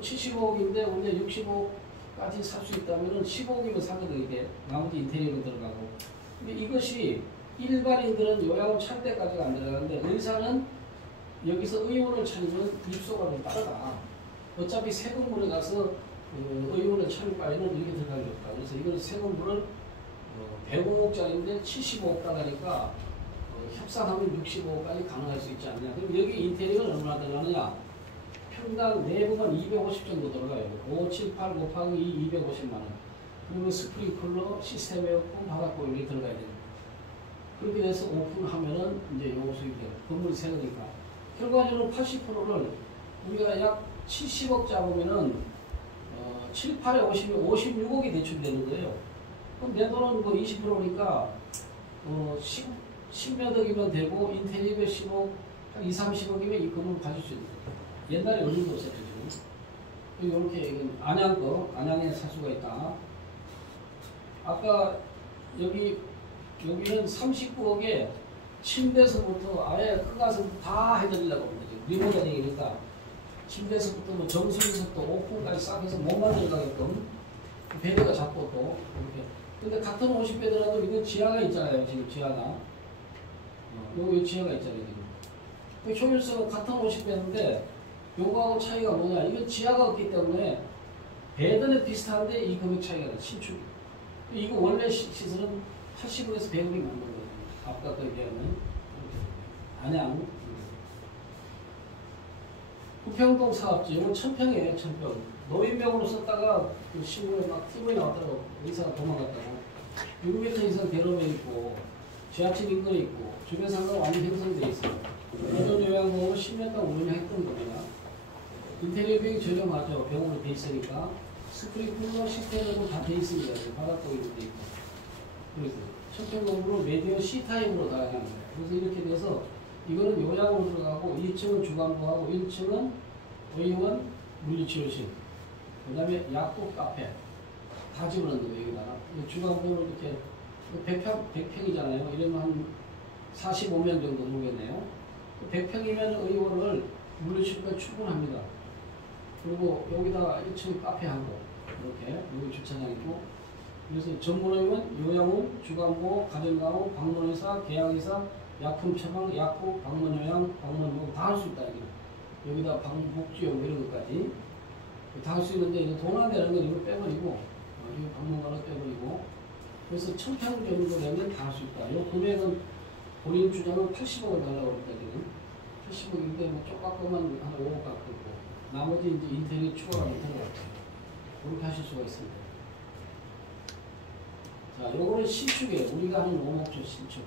75억인데 근데 65억까지 살 수 있다면 15억이면 사거든요. 이게 나머지 인테리어가 들어가고. 근데 이것이 일반인들은 요양원 찾을 때까지가 안 들어가는데 의사는 여기서 의원을 찾으면 입소가 좀 빠르다. 어차피 새 건물에 가서 의원을 찾을 바에는 이렇게 들어가는 게 없다. 그래서 이걸 새 건물을 105억짜리인데 75억 달하니까 협상하면 65억까지 가능할 수 있지 않냐. 그럼 여기 인테리어는 얼마나 들어가느냐? 평당 내부만 250 정도 들어가요. 5, 7, 8 곱하기 2, 250만 원. 그러면 스프링클러, 시스템 에어컨, 바닥보일이 들어가야 돼요. 그렇게 돼서 오픈하면은 이제 요거 수익이 돼요. 건물이 새 거니까. 결과적으로 80%를 우리가 약 70억 잡으면은 7, 8에 50이 56억이 대출되는 거예요. 그럼 내 돈은 뭐 20%니까 10몇 억이면 되고 인테리어에 10억, 2, 30억이면 이 건물을 가질 수 있는 거예요. 옛날에 얼마도 없었죠 지금. 이렇게 안양 거, 안양에 살 수가 있다. 아까 여기는 39억에 침대에서부터 아예 큰가서 다 해드리려고 합니다. 리모델링이니까 침대에서부터 뭐 정수에서부터 오픈까지 싹 해서 몸만 들어가게끔 베드가 작고 또 이렇게. 근데 같은 50베드라도 이거 지하가 있잖아요. 지금 지하가. 여기 지하가 있잖아요. 지금. 그 효율성은 같은 50베드인데 요거하고 차이가 뭐냐. 이건 지하가 없기 때문에 베드는 비슷한데 이 금액 차이가 나요. 신축. 이거 원래 시설은 80억에서 100억이 넘는 거예요. 아까 거에 비하면. 안양. 부평동 사업지, 이건 1000평이에요, 1000평. 노인병으로 썼다가 그 신문에 막 TV에 나왔더라고. 의사가 도망갔다고. 6m 이상 대로변 있고 지하철 인근에 있고 주변 상가가 완전 형성돼 있어요. 어떤 요양보험을 10년 동안 운영했던 겁니다. 인테리어 비용이 저렴하죠. 병원으로 돼 있으니까. 스프링클러 시스템으로 다 돼 있습니다. 바닥도기도 돼 있고. 그래서 천평건물로 메디어 C타입으로 다 하는 거예요. 그래서 이렇게 돼서 이거는 요양으로 들어가고 2층은 주간부하고 1층은 의원 물리치료실, 그 다음에 약국 카페 다 집어넣는 거예요. 여기다가 주간부는 이렇게 100평이잖아요. 이러면 한 45명 정도 오겠네요. 100평이면 의원을 물리치료가 충분합니다. 그리고 여기다가 1층 카페하고 이렇게 여기 주차장이고, 그래서 전문의원, 요양원, 주간보, 가정간호, 방문의사, 계양의사, 약품 처방, 약국, 방문요양, 방문요양 다 할 수 있다. 여기다 방복지용 이런 것까지 다 할 수 있는데 돈 안 되는 건 이거 빼버리고 이거 방문관을 빼버리고, 그래서 1000평 정도 되면 다 할 수 있다. 이 금액은 본인 주장은 80억을 달라고 합니다. 지금 80억인데 뭐 조금만 한 5억 갖고 있고 나머지 이제 인테리어 추가가 못한 것 같아요. 그렇게 하실 수가 있습니다. 자, 요거는 신축이에요. 우리가 하는 5목조 신축.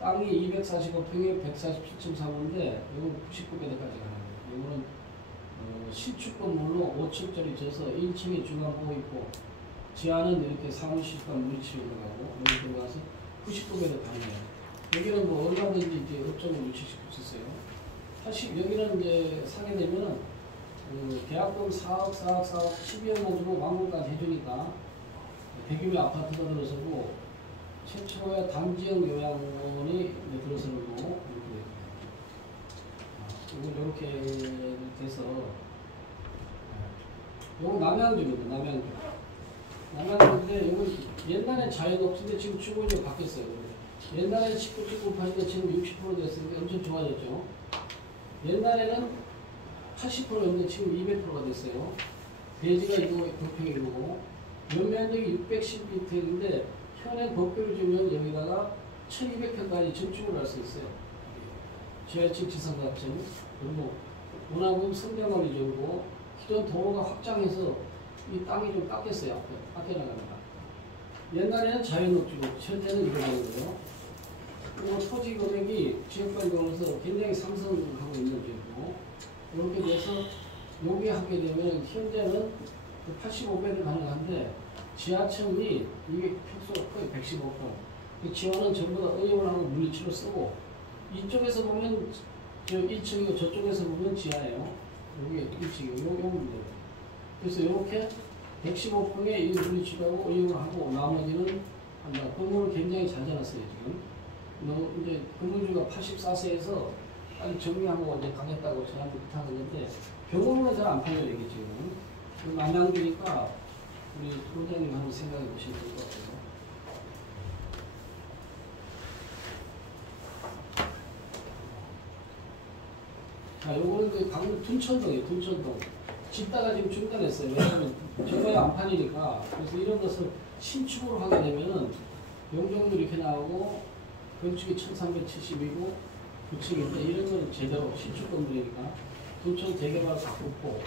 땅이 245평에 147.3호인데 요건 99배대까지 가는 거예요. 요거는 신축 건물로 5층짜리 져서 1층에 중간보고 있고 지하는 이렇게 사무실과 물리치료 들어가고 여기 들어가서 99배대 가는 거예요. 여기는 뭐 얼마든지 이제 업종을 유치시킬 수 있어요. 사실 여기는 이제 사게 되면은 계약금 4억, 12억만 주고 완공까지 해주니까 대규모 아파트가 들어서고 최초의 단지형 요양원이 들어서고 이렇게 돼서 요거 남양주입니다. 남양주인데 이건 옛날에 자연업소인데 지금 주거지가 바뀌었어요. 옛날에 19% 파는데 지금 60% 됐으니까 엄청 좋아졌죠. 옛날에는 80%였는데 지금 200%가 됐어요. 대지가 이거 도평이고 연면적이 610m인데 현행 법규를 주면 여기다가 1200평까지 증축을 할 수 있어요. 지하층 지상가층 그리고 원하면 성장관리 정도 기존 도로가 확장해서 이 땅이 좀 깎였어요. 앞에 나갑니다. 옛날에는 자연녹지고 현재는 이거 되는 거예요. 그리고 토지 금액이 지역발전에서 굉장히 상승하고 있는 지역이고 이렇게 돼서 여기 하게 되면 현재는 85배를 가능한데 지하층이 이게 평수가 거의 115평. 지하는 전부 다 의원하고 물리치료 쓰고 이쪽에서 보면 저 1층이고 저쪽에서 보면 지하예요. 여기 1층이고 요건데 그래서 이렇게 115평에 이 물리치료하고 의원을 하고 나머지는 한다. 건물을 굉장히 잘 지었어요 지금. 이제 건물주가 84세에서 빨리 정리하고 이제 가겠다고 저한테 부탁했는데 병원으로 잘 안 팔려요 이게 지금. 남양주니까 우리 소장님 한번 생각해 보시면 될 것 같아요. 자, 요거는 그 방금 둔천동이에요. 둔천동. 짓다가 지금 중단했어요. 왜냐하면 정말 안 팔리니까. 그래서 이런 것을 신축으로 하게 되면은 용적률 이렇게 나오고 건축이 1370이고 9층인데 이런 거는 제대로 신축 건물이니까 둔천 재개발 바꾸고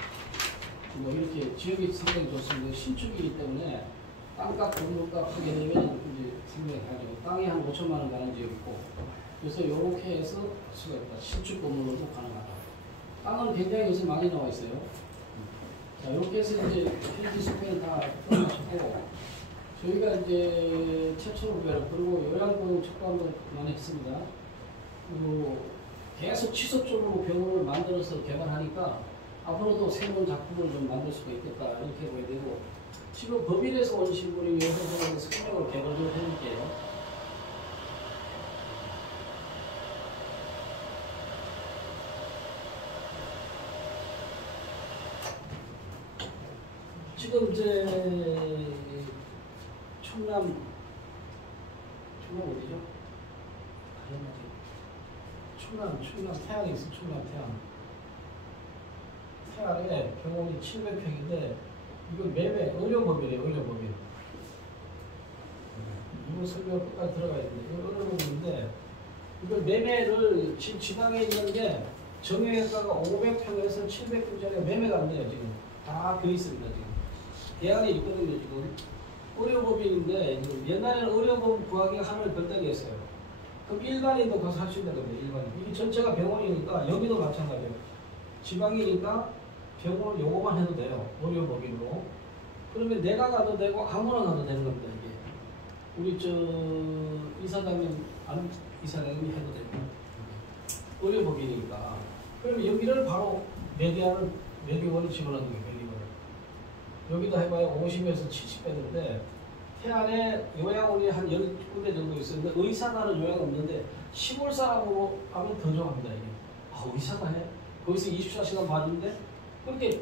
뭐 이렇게 지역이 상당히 좋습니다. 신축이기 때문에 땅값 건물값 하게 되면 이제 상당히 가지고 땅이 한 5천만 원 가는 지역이고 그래서 이렇게 해서 할 수가 있다. 신축 건물로도 가능하다. 땅은 굉장히 요새 많이 나와 있어요. 자, 이렇게 해서 이제 필지 소개는 다 끝마치고 저희가 이제 최초로 배로 그리고 요양보험 촉구도 많이 했습니다. 그리고 계속 지속적으로 병원을 만들어서 개발하니까 앞으로도 새로운 작품을 좀 만들 수가 있겠다 이렇게 보야 되고 지금 법인에서 오신 분이 여기서 설명을 개발 좀 해줄게요. 지금 이제 충남 어디죠? 충남 태안에 있어. 충남 태안에 병원이 700평인데 이건 매매 의료법이래요. 의료법이. 이거 설명 끝까지 들어가야 되는데 이거 의료법인데 이걸 매매를 지금 지방에 있는 게 정형외과가 500평에서 700평짜리가 매매가 안 돼요 지금. 다 되어 있습니다. 지금 대안이 있거든요. 지금 의료법인인데 지금 옛날에는 의료법 구하기가 하늘 별따기였어요. 그럼 일반인도 가서 할 수 있다는 거예요. 일반인. 이게 전체가 병원이니까 여기도 마찬가지예요. 지방이니까 병원 요거만 해도 돼요. 의료법인으로. 그러면 내가 가도 되고 아무나 가도 되는 겁니다. 이게 우리 저 이사장님 아는 이사장님이 해도 되고 의료법인이니까. 그러면 여기를 바로 메디원을 집어넣는 거예요. 메디원을. 여기다 해봐야 50에서 70배인데 태안에 요양원이 한 10군데 정도 있었는데 의사가는 요양 없는데 시골 사람으로 하면 더 좋아합니다. 이게. 아, 의사가 해? 거기서 24시간 봐주는데 그렇게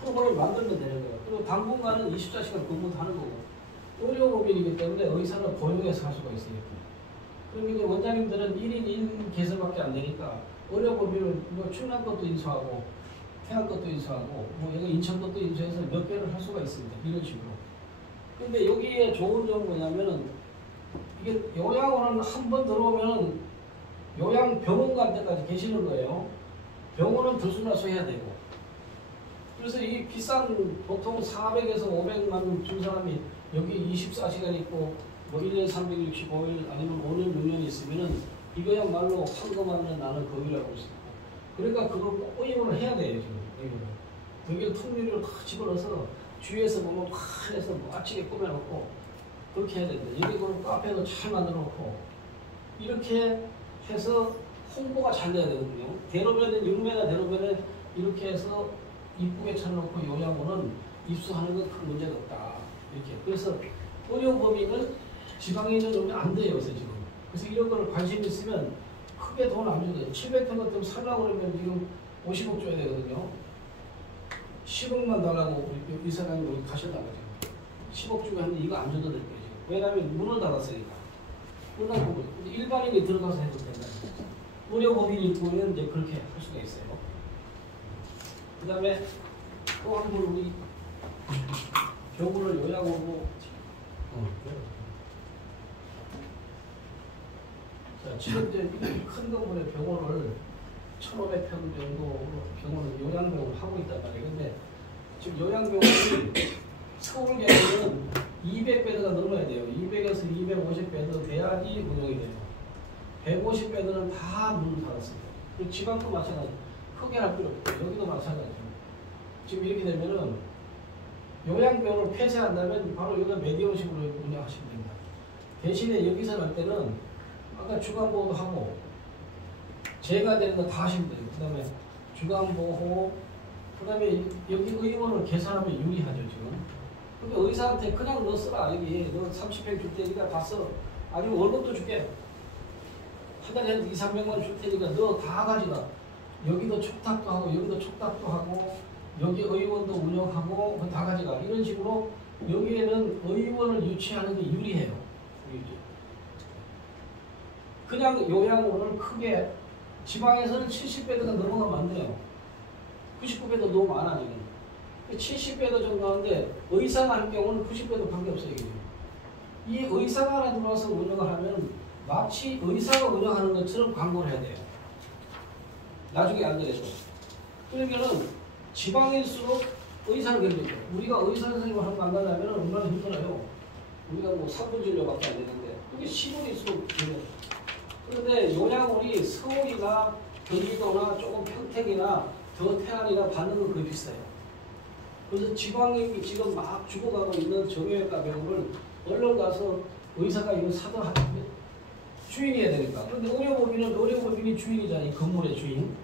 프로그램을 만들면 되는 거예요. 그리고 당분간은 24시간 근무도 하는 거고 의료법인이기 때문에 의사는 고용해서 할 수가 있어요. 그럼 이게 원장님들은 1인 1 개설밖에 안 되니까 의료법인을 뭐 충남 것도 인수하고 태안 것도 인수하고 뭐 여기 인천 것도 인수해서 몇 개를 할 수가 있습니다. 이런 식으로. 근데 여기에 좋은 점은 뭐냐면은 이게 요양원은 한 번 들어오면은 요양병원 갈 때까지 계시는 거예요. 병원은 들쑥날쑥 해야 되고. 그래서 이 비싼 보통 400에서 500만 원 준 사람이 여기 24시간 있고 뭐 1년 365일 아니면 5년 6년 있으면은 이거야말로 황금하면 나는 거기라고 있습니다. 그러니까 그걸 꼭 의용을 해야 돼요. 지금 거기를 통유리를 탁 집어넣어서 주위에서 보면 환해서 멋지게 꾸며놓고 그렇게 해야 된다. 여기 그럼 카페도 잘 만들어 놓고 이렇게 해서 홍보가 잘 돼야 되거든요. 대로변에 6m 대로변에 이렇게 해서 이쁘게 쳐놓고 요양원은 입수하는 건 큰 문제가 없다. 이렇게. 그래서 의료법인은 지방에 있는 놈이 안 돼요. 그래서 지금. 그래서 이런 걸 관심 있으면 크게 돈 안 줘도 700평 같으면 살라고 그러면 지금 50억 줘야 되거든요. 10억만 달라고 우리 이사장님 여기 가셨다고 지금. 10억 주고 하는데 이거 안 줘도 될 거예요. 지금. 왜냐하면 문을 닫았으니까. 끝난 거고. 일반인이 들어가서 해도 된다. 의료법인이 있고는 이제 그렇게 할 수가 있어요. 그 다음에 또 한 번 우리 병원을 요양원으로 자, 지금 이제 큰 건물의 병원을 1,500평 정도 병원을 요양병원을 하고 있단 말이에요. 근데 지금 요양병원이 서울 경우는 200베드가 넘어야 돼요. 200에서 250베드 돼야지 운영이 돼요. 150베드는 다 문을 닫았습니다. 그리고 지방도 마찬가지. 크게 할 필요 없고 여기도 마찬가지죠. 지금 이렇게 되면은 요양병원을 폐쇄한다면 바로 여기가 메디온식으로 운영하시면 됩니다. 대신에 여기서 할 때는 아까 주간보호도 하고 제가 되는 거 다 하시면 돼요. 그 다음에 주간보호 그 다음에 여기 의원을 계산하면 유리하죠. 지금. 그러니까 의사한테 그냥 너 쓰라. 여기 너 30평 줄 테니까 다 써. 아니면 월급도 줄게. 한 달에 한 2, 300만 줄 테니까 너 다 가져가. 여기도 촉탁도 하고 여기도 촉탁도 하고 여기 의원도 운영하고 다 가져가. 이런 식으로 여기에는 의원을 유치하는 게 유리해요. 그냥 요양원을 크게 지방에서는 70배드가 넘어가면 안 돼요. 99배도 너무 많아 지금. 70배도 정도 하는데 의사가 할 경우는 90배도 관계없어요. 이 의사가 하나 들어와서 운영을 하면 마치 의사가 운영하는 것처럼 광고를 해야 돼요. 나중에 안 되겠죠. 그러면은 지방일수록 의사를 견디죠. 우리가 의사 선생님을 한 번 안 가려면 얼마나 힘들어요. 우리가 뭐 3분 진료밖에 안 되는데 그게 시골일수록 돼요. 그런데 요양원이 서울이나 경기도나 조금 평택이나 더 태안이나 받는 건 거의 비슷해요. 그래서 지방이 지금 막 죽어가고 있는 정형외과 병원을 얼른 가서 의사가 이걸 사도록 주인이 해야 되니까. 그런데 의료법인이 주인이잖아요. 이 건물의 주인.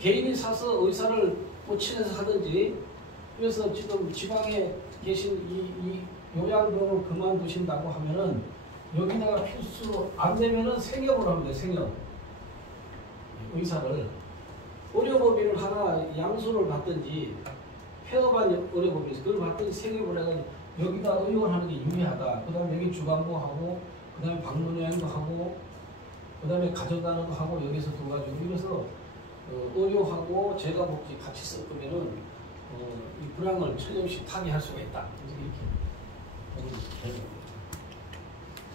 개인이 사서 의사를 뭐 친해서 하든지. 그래서 지금 지방에 계신 이 요양병원을 그만두신다고 하면은 여기다가 필수 안 되면은 생협을 하면 돼요. 생협. 의사를. 의료법인을 하나 양수를 받든지 폐업한 의료법인 그걸 받든지 생협을 해가지고 여기다 의원하는 게 유리하다. 그 다음에 여기 주간보하고 그 다음에 방문여행도 하고 그 다음에 가져가는 거 하고 여기서 둬가지고 그래서 의료하고 재가복지 같이 섞으면은 이 불황을 천년씩 타개할 수가 있다. 그래서 이렇게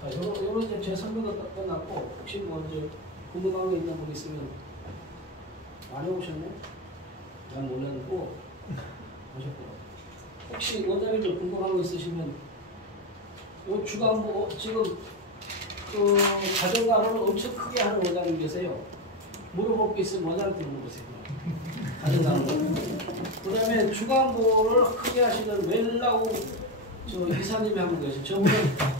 자, 요런 이제 제 설명도 끝났고 혹시 뭐 이제 궁금한 거 있는 분 있으면 많이 오셨네? 난 몰랐고 보셨고요. 혹시 원장님들 궁금한 거 있으시면 요 주간보 지금 그 가정간호를 엄청 크게 하는 원장님 계세요. 물어볼 게 있으면 원장님들 물어보세요. 가정간호. 그 다음에 주간보를 크게 하시는 웰라우 저 이사님이 하는 것이 저분은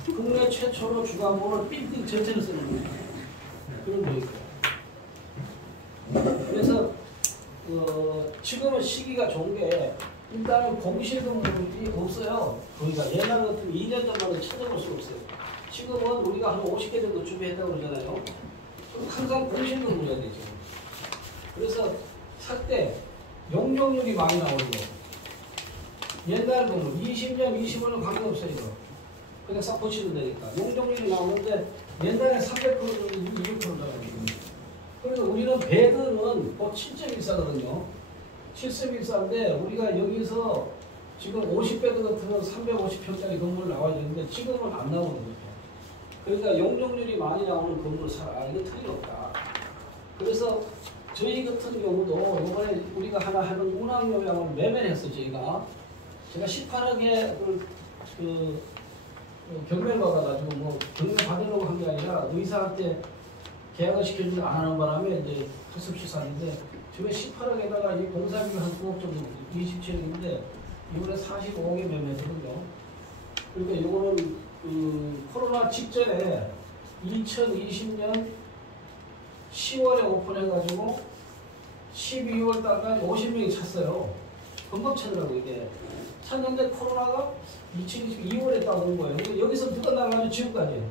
국내 최초로 주간보를 빌딩 전체를 쓰는 거예요. 그런 거예요. 그래서 지금은 시기가 좋은 게 일단은 공실 건물이 없어요. 그러니까 옛날 같으면 2년 전만은 찾아볼 수 없어요. 지금은 우리가 한 50개 정도 준비했다고 그러잖아요. 그럼 항상 공실 건물이어야 되죠. 그래서 살 때 용적률이 많이 나오는 거. 옛날 건물 20년, 25년 관계없어요. 이거. 그냥 싹 고치면 되니까. 용적률이 나오는데 옛날에 300% 정도 200% 나와요. 그래서 우리는 배드는 진짜 비싸거든요. 70 비싼데 우리가 여기서 지금 50배드 같으면 350평짜리 건물 나와야 되는데 지금은 안 나오는 거죠. 그러니까 용적률이 많이 나오는 건물을 사라. 이거 틀림없다. 그래서 저희 같은 경우도 이번에 우리가 하나 하는 운항요양을 매매를 했어요. 제가 18억에 그 경매를 받아가지고 뭐 경매 받으려고 한 게 아니라 의사한테 계약을 시켜주면 안 하는 바람에 이제 투습시산인데 지금 18억에다가 이 공사비가 한 9억 정도 27억인데 이번에 45억에 매매했거든요. 그러니까 이거는 그 코로나 직전에 2020년 10월에 오픈해가지고 12월 달까지 50명이 찼어요. 금방 차더라고 이게. 찼는데 코로나가 2022월에 딱 온 거예요. 여기서 누가 나가가지고 지금까지.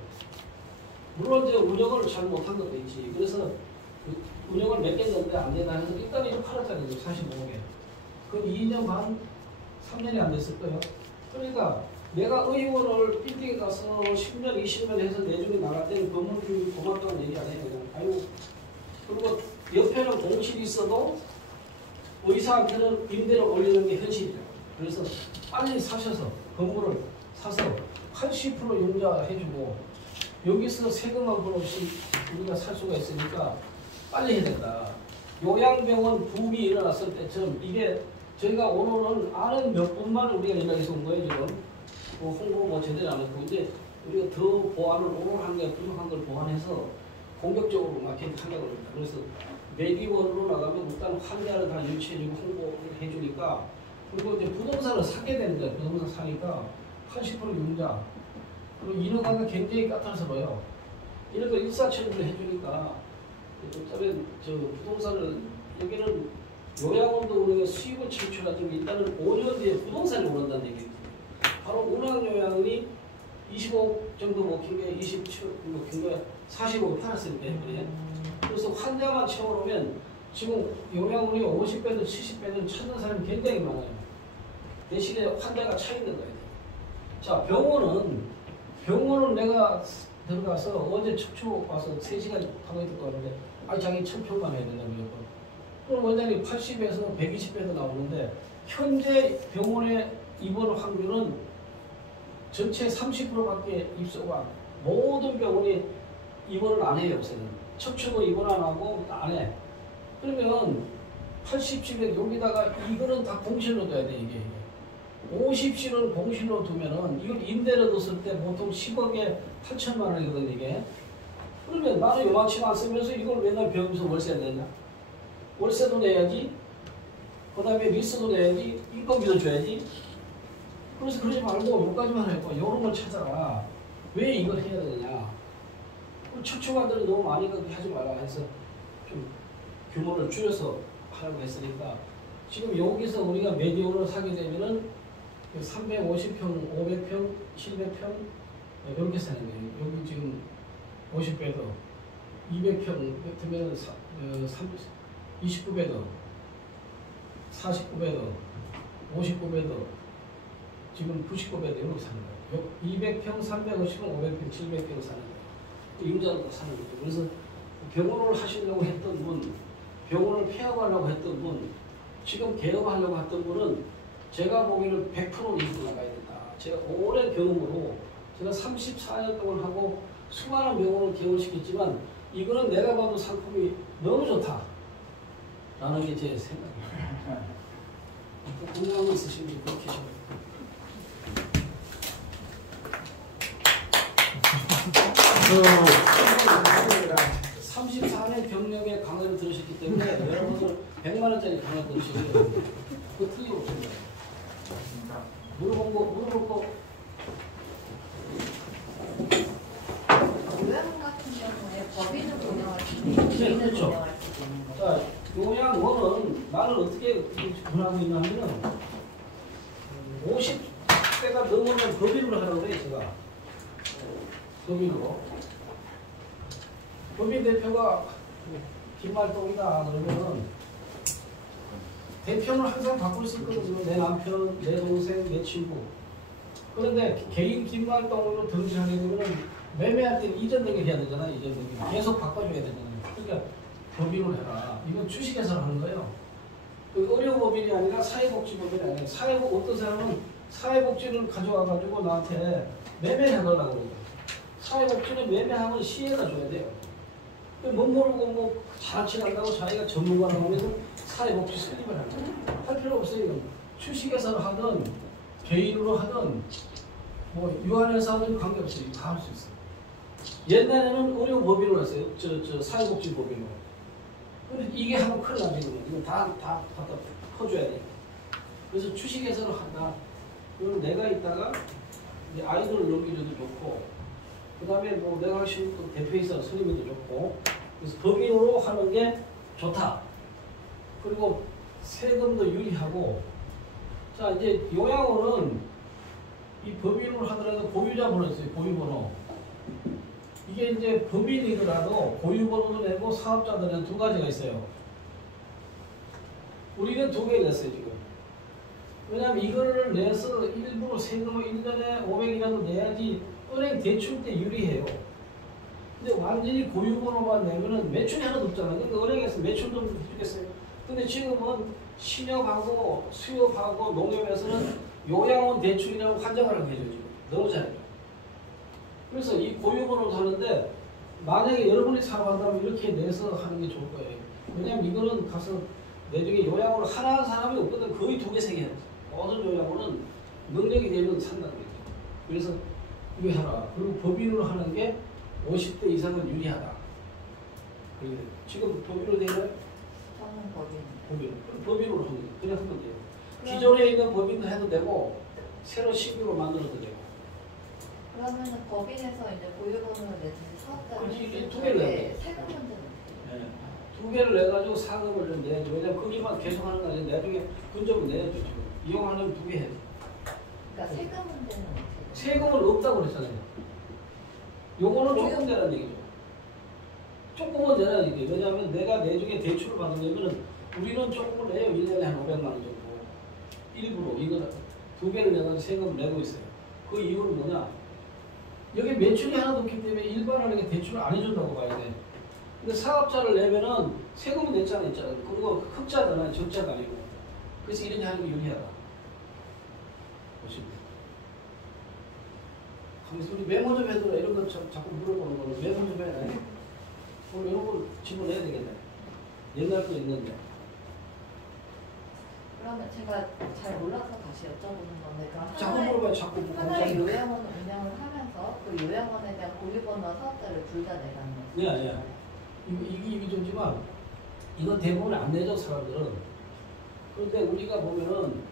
물론 이제 운영을 잘 못한 것도 있지. 그래서 운영을 몇 개 했는데 안 되나 해서 일단 이제 팔았잖아요. 45억에. 그럼 2년 반, 3년이 안 됐을 거예요. 그러니까 내가 의원을 빌딩에 가서 10년, 20년 해서 내중에 나갈 때는 건물주이 고맙다고 얘기 안 해요. 그냥. 아이고. 그리고 옆에는 공실이 있어도 의사한테는 임대를 올리는 게 현실이에요. 그래서 빨리 사셔서 건물을 사서 80% 융자 해주고 여기서 세금만 번 없이 우리가 살 수가 있으니까 빨리 해야 된다. 요양병원 붐이 일어났을 때처럼 이게 저희가 오늘은 아는 몇 분만 우리가 연락해서 온 거예요. 지금 뭐 홍보 뭐 제대로 안 했고 이제 우리가 더 보완을 오늘 한 게 부족한 걸 보완해서 공격적으로 마케팅 하려고 합니다. 그래서 메디원으로 나가면 일단 환자를 다 유치해주고 홍보해주니까 그리고 이제 부동산을 사게 되는 거예요. 부동산 사니까 80% 융자 그리고 인허가가 굉장히 까탈스러워요. 이런 거 일사천리로 해주니까 그다음에 저 부동산을 여기는 요양원도 우리가 수입을 창출하지만 일단은 5년 뒤에 부동산이 오른다는 얘기예요. 바로 운항요양이 25억 정도 먹힌 게 27억 먹힌 게 40억 팔았을 때 그래서 환자만 채워놓으면 지금 요양원이 50배든 70배든 찾는 사람이 굉장히 많아요. 대신에 환자가 차 있는 거예요. 자 병원은 내가 들어가서 어제 척추 와서 3시간 하고 있을 거 같은데 자기 1000평만 해야 된다고 무조건. 그럼 원장님 80에서 120배도 나오는데 현재 병원에 입원 확률은 전체 30%밖에 입소가 모든 병원이 입원을 안 해요. 요새는 척추도 입원 안 하고 안 해. 그러면 80씩에 여기다가 이거는 다 공실로 둬야 돼. 이게 50씩을 공실로 두면은 이걸 임대로 뒀을 때 보통 10억에 8천만 원이거든 이게. 그러면 나는 요만치만 쓰면서 이걸 맨날 병원에서 월세 내냐? 월세도 내야지. 그 다음에 리스도 내야지. 인건비도 줘야지. 그래서 그러지 말고 여기까지만 해고 이런 걸 찾아라. 왜 이걸 해야 되느냐? 척추관들이 너무 많이 하지 말라 해서 좀 규모를 줄여서 하라고 했으니까 지금 여기서 우리가 메디온을 사게 되면은 350평, 500평, 700평 이렇게 사는 거예요. 여기 지금 50배더, 200평 같으면 29배더, 49배더, 59배더, 지금 99배더 이렇게 사는 거예요. 200평, 350평, 500평, 700평 사는 거예요. 임자로 사는 거죠. 그래서 병원을 하시려고 했던 분, 병원을 폐업하려고 했던 분, 지금 개업하려고 했던 분은 제가 보기에는 100% 이익을 나가야 된다. 제가 오랜 경험으로 제가 34년 동안 하고 수많은 병원을 개원시켰지만 이거는 내가 봐도 상품이 너무 좋다. 라는 게 제 생각입니다. 궁금한 거 있으시면 그렇게 하셔요. 34년 경력의 강의를 들으셨기 때문에 여러분들 100만 원짜리 강의 들으시면 그 틀림없습니다. 물어볼 거. 요양 같은 경우에 법인을 운영할 수 있는 네, 개인을 그렇죠. 운영할 수 있는 거죠. 자, 요양원은 나를 어떻게 구분하고 있냐면은 50세가 넘으면 법인으로 하라고 그래요, 제가. 법인으로. 법인 대표가 김말동이다 그러면은 대표는 항상 바꿀 수 있거든요. 내 남편, 내 동생, 내 친구. 그런데 개인 김말동으로 등기하게 되면은 매매할 때 이전 등기해야 되잖아요. 이전 등기. 계속 바꿔줘야 되잖아요. 그러니까 법인으로 해라. 이건 주식회사를 하는 거예요. 그 의료법인이 아니라 사회복지법인이 아니라 어떤 사람은 사회복지를 가져와가지고 나한테 매매를 해달라고 그러죠. 사회복지는 매매하면 시에다 줘야 돼요. 못 모르고 뭐 자취한다고 자기가 전문가라고 하면 사회복지 설립을 할 필요 없어요. 주식회사를 하든 개인으로 하든 뭐 유한회사 하든 관계없어요. 다 할 수 있어요. 옛날에는 의료법인으로 했어요. 사회복지법인으로. 근데 이게 하면 큰일 나지거든요. 이거 다 갖다 퍼줘야 돼요. 그래서 주식회사를 한다. 그러면 내가 있다가 이제 아이들을 넘기줘도 좋고, 그 다음에 뭐 내가 할 수 있는 대표이사 선임해도 좋고, 그래서 법인으로 하는 게 좋다. 그리고 세금도 유리하고, 자, 이제 요양원은 이 법인으로 하더라도 고유자 번호 있어요. 고유번호. 이게 이제 법인이더라도 고유번호도 내고 사업자들은 두 가지가 있어요. 우리는 두 개를 냈어요, 지금. 왜냐하면 이거를 내서 일부러 세금을 1년에 500이라도 내야지 은행 대출 때 유리해요. 근데 완전히 고유번호만 내면은 매출이 하나도 없잖아요. 그러니까 은행에서 매출도 해주겠어요. 근데 지금은 신협하고 수협하고 농협에서는 요양원 대출이라고 환정을 하고 해줘요. 지금. 너무 잘해요. 그래서 이 고유번호를 하는데 만약에 여러분이 사업한다면 이렇게 내서 하는 게 좋을 거예요. 왜냐면 이거는 가서 내 중에 요양원을 하나 하는 사람이 없거든. 거의 두 개, 세 개 해요. 모든 요양원은 능력이 되면 산다는 거죠. 그래서 이거 해라. 그리고 법인으로 하는 게 50대 이상은 유리하다. 지금 법인으로 되나요? 저는 법인. 법인으로 하는 거예요. 그래 하면 돼요. 기존에 있는 법인도 해도 되고 새로 신규로 만들어도 되고. 그러면은 법인에서 이제 고유번호를 내서 사업자를 그렇지, 했을 두 개를 때 내요. 세금 문제는 네. 두 개를 내가지고 상금을 좀 내야죠. 왜냐면 거기만 계속 하는 거 아니라 나중에 근접을 내야죠. 지금 이용하려면 두 개 해야죠. 그러니까 세금 문제는 어떻게 돼요? 세금은 없다고 그랬잖아요. 요거는 조금 내라는 얘기죠. 조금은 내라는 얘기예요. 왜냐하면 내가 내 중에 대출을 받으려면 우리는 조금을 내요. 1년에 한 500만 원 정도. 일부러 이거는 두 개를 내가지고 세금을 내고 있어요. 그 이유는 뭐냐? 여기 매출이 하나도 없기 때문에 일반화하게 대출을 안 해준다고 봐야 돼. 근데 사업자를 내면은 세금은 냈잖아요. 그리고 흑자잖아요. 적자가 아니고. 그래서 이런 하는 게 유리하다. 보십니다. 그래서 우리 메모 좀 해둬라. 이런 거 자꾸 물어보는 거는 메모 좀 해라. 오늘 이런 걸 집어내야 되겠네. 옛날 거 있는데. 그러면 제가 잘 몰라서 다시 여쭤보는 건데 그럼 자꾸 물어봐요. 자꾸 하나의 요양원을 운영을 하면서 그 요양원에 대한 고유번호와 사업자를 둘 다 내라는 거죠? 네. 이게 이기적이지만 이건 대부분 안 내죠. 사람들은. 그런데 우리가 보면은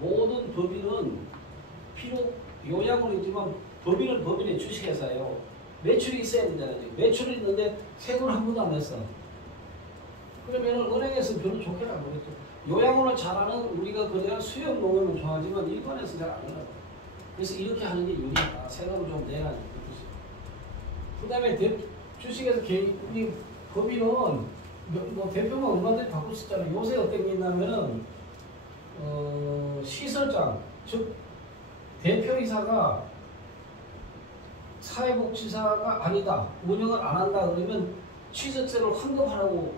모든 법인은 요양원이지만 법인은 법인의 주식회사예요. 매출이 있어야 되잖아요. 매출이 있는데 세금을 한 번도 안 냈어. 그러면 은행에서 별로 좋게는 안 보겠죠. 요양원을 잘하는 우리가 그래야 수협 농협은 좋아하지만 일반에서 잘 안 해요. 그래서 이렇게 하는 게 유리하다. 세금을 좀 내라는 거죠. 그 다음에 주식에서 우리 법인은 뭐 대표만 얼마든지 바꿀 수 있잖아요. 요새 어떤 게 있냐면은 시설장, 즉 대표이사가 사회복지사가 아니다, 운영을 안 한다 그러면 취득세를 환급하라고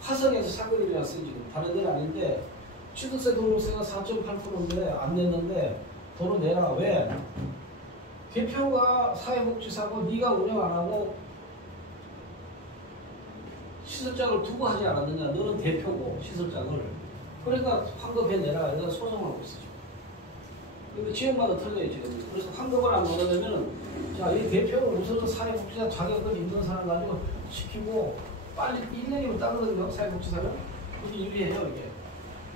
화성에서 사건이 일어났어요. 지금 다른 데는 아닌데 취득세 등록세가 4.8%인데 안 냈는데 돈을 내라. 왜? 대표가 사회복지사고 네가 운영 안 하고 시설장을 두고 하지 않았느냐. 너는 대표고 시설장을. 그러니까 환급해내라 이런 소송하고 있어요. 근데 지역마다 틀려요 지금. 그래서 환급을 안 받으려면은 자, 이 대표는 우선 사회복지사 자격을 있는 사람 가지고 시키고 빨리 1년이면 따거든요 사회복지사는. 그게 유리해요 이게.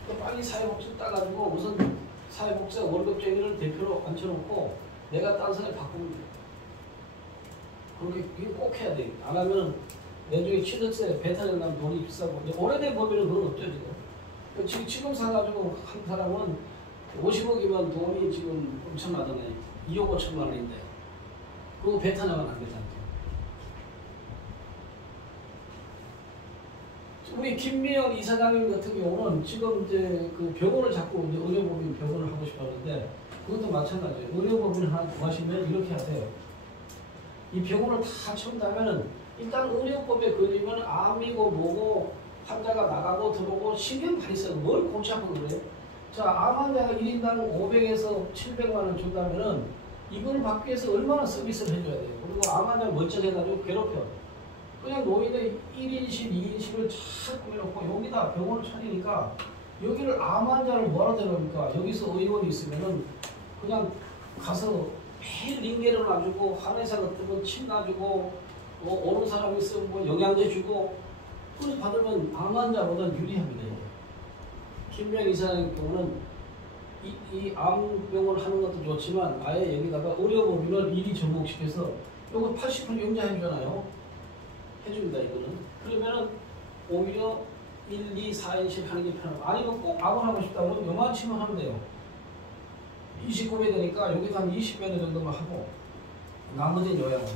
또 빨리 사회복지사 따가지고 우선 사회복지사 월급쟁이를 대표로 앉혀놓고 내가 딴 사람을 바꾸면 돼요. 그렇게 이거 꼭 해야 돼. 안 하면은 나중에 취득세 배타된다면 돈이 비싸고. 이제 오래된 법에는 그건 없죠 지금. 지금 사가지고 한 사람은 50억이면 돈이 지금 엄청나잖아요. 2억 5천만 원인데 그거 배타나면 안 되잖아요. 우리 김미영 이사장님 같은 경우는 지금 이제 그 병원을 자꾸 이제 의료법인 병원을 하고 싶어 하는데 그것도 마찬가지예요. 의료법인 하나 구하시면 이렇게 하세요. 이 병원을 다 채운다면은 일단 의료법에 걸리면 암이고 뭐고 환자가 나가고 들어오고 신경 많이 써요. 뭘 골치 아프고 그래요? 자, 암 환자가 1인당 500에서 700만 원 준다면은 이걸 받기 위해서 얼마나 서비스를 해줘야 돼요. 그리고 암 환자 멀쩡해가지고 괴롭혀. 그냥 노인의 1인실, 2인실을 잘 꾸며놓고 여기다 병원을 차리니까 여기를 암 환자를 뭐라 대놓으니까 여기서 의원이 있으면은 그냥 가서 매일 링게를 놔주고 한의사 같으면 침 놔주고 오는 사람이 있으면 뭐 영양제 주고 그래서 받으면 암 환자보다 유리합니다. 김명 이사의 경우는 이 암병원 하는 것도 좋지만 아예 여기다가 의료법인을 일이 접목시켜서 요거 80% 용자해주잖아요. 해줍니다 이거는. 그러면은 오히려 1, 2, 4인실 하는 게 편하고 아니면 꼭 암을 하고 싶다 그러면 요만치만 하면 돼요. 29배 되니까 여기서 한 20배 정도만 하고 나머지는 요양원.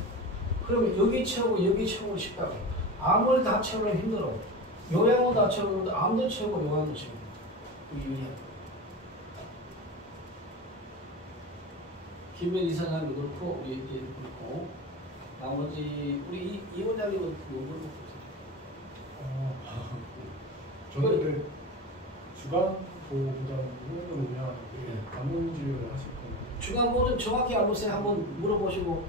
그러면 여기 채우고 여기 채우고 싶다고. 암을 다 채우면 힘들어. 요양원 다 채우는데 암도 채우고 요양도 채우고. 김명 이사장도 그렇고 우리 이제 그렇고 나머지 우리 이 원장님은 뭐 물어보세요. 저는 그 주간 보호자를 운영하는데 방문지를 하실 거예요. 주간 보호는 정확히 알고서 한번 물어보시고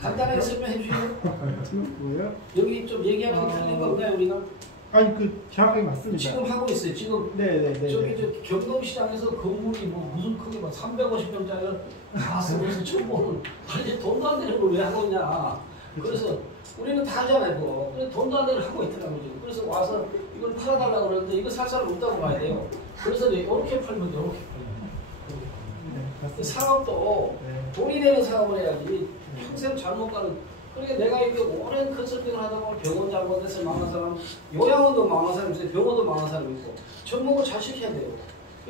간단하게 설명해 주시면. 뭐예요? 여기 좀 얘기하는 게 틀린 거 없나요 우리가? 아니 그 정확하게 맞습니다. 지금 하고 있어요. 지금 네네네. 저기 저 경동시장에서 건물이 뭐 무슨 크기 막 350평짜리를 다 쓰면서 처음 보는 아니 돈도 안 되는 걸 왜 하고 있냐. 그래서 우리는 다 하잖아요. 그거. 근데 돈도 안 되는 걸 하고 있더라고요. 지금. 그래서 와서 이걸 팔아달라고 그러는데 이거 살 사람 없다고 봐야 돼요. 그래서 이렇게 팔면 이렇게 팔면. 네, 사업도 네. 돈이 되는 사업을 해야지 평생 잘못 가는. 그러니까 내가 이게 오랜 컨설팅을 하다 보면 병원 잘못해서 망한 사람, 요양원도 망한 사람이 있어요. 병원도 망한 사람이 있고 전목을 잘 시켜야 돼요.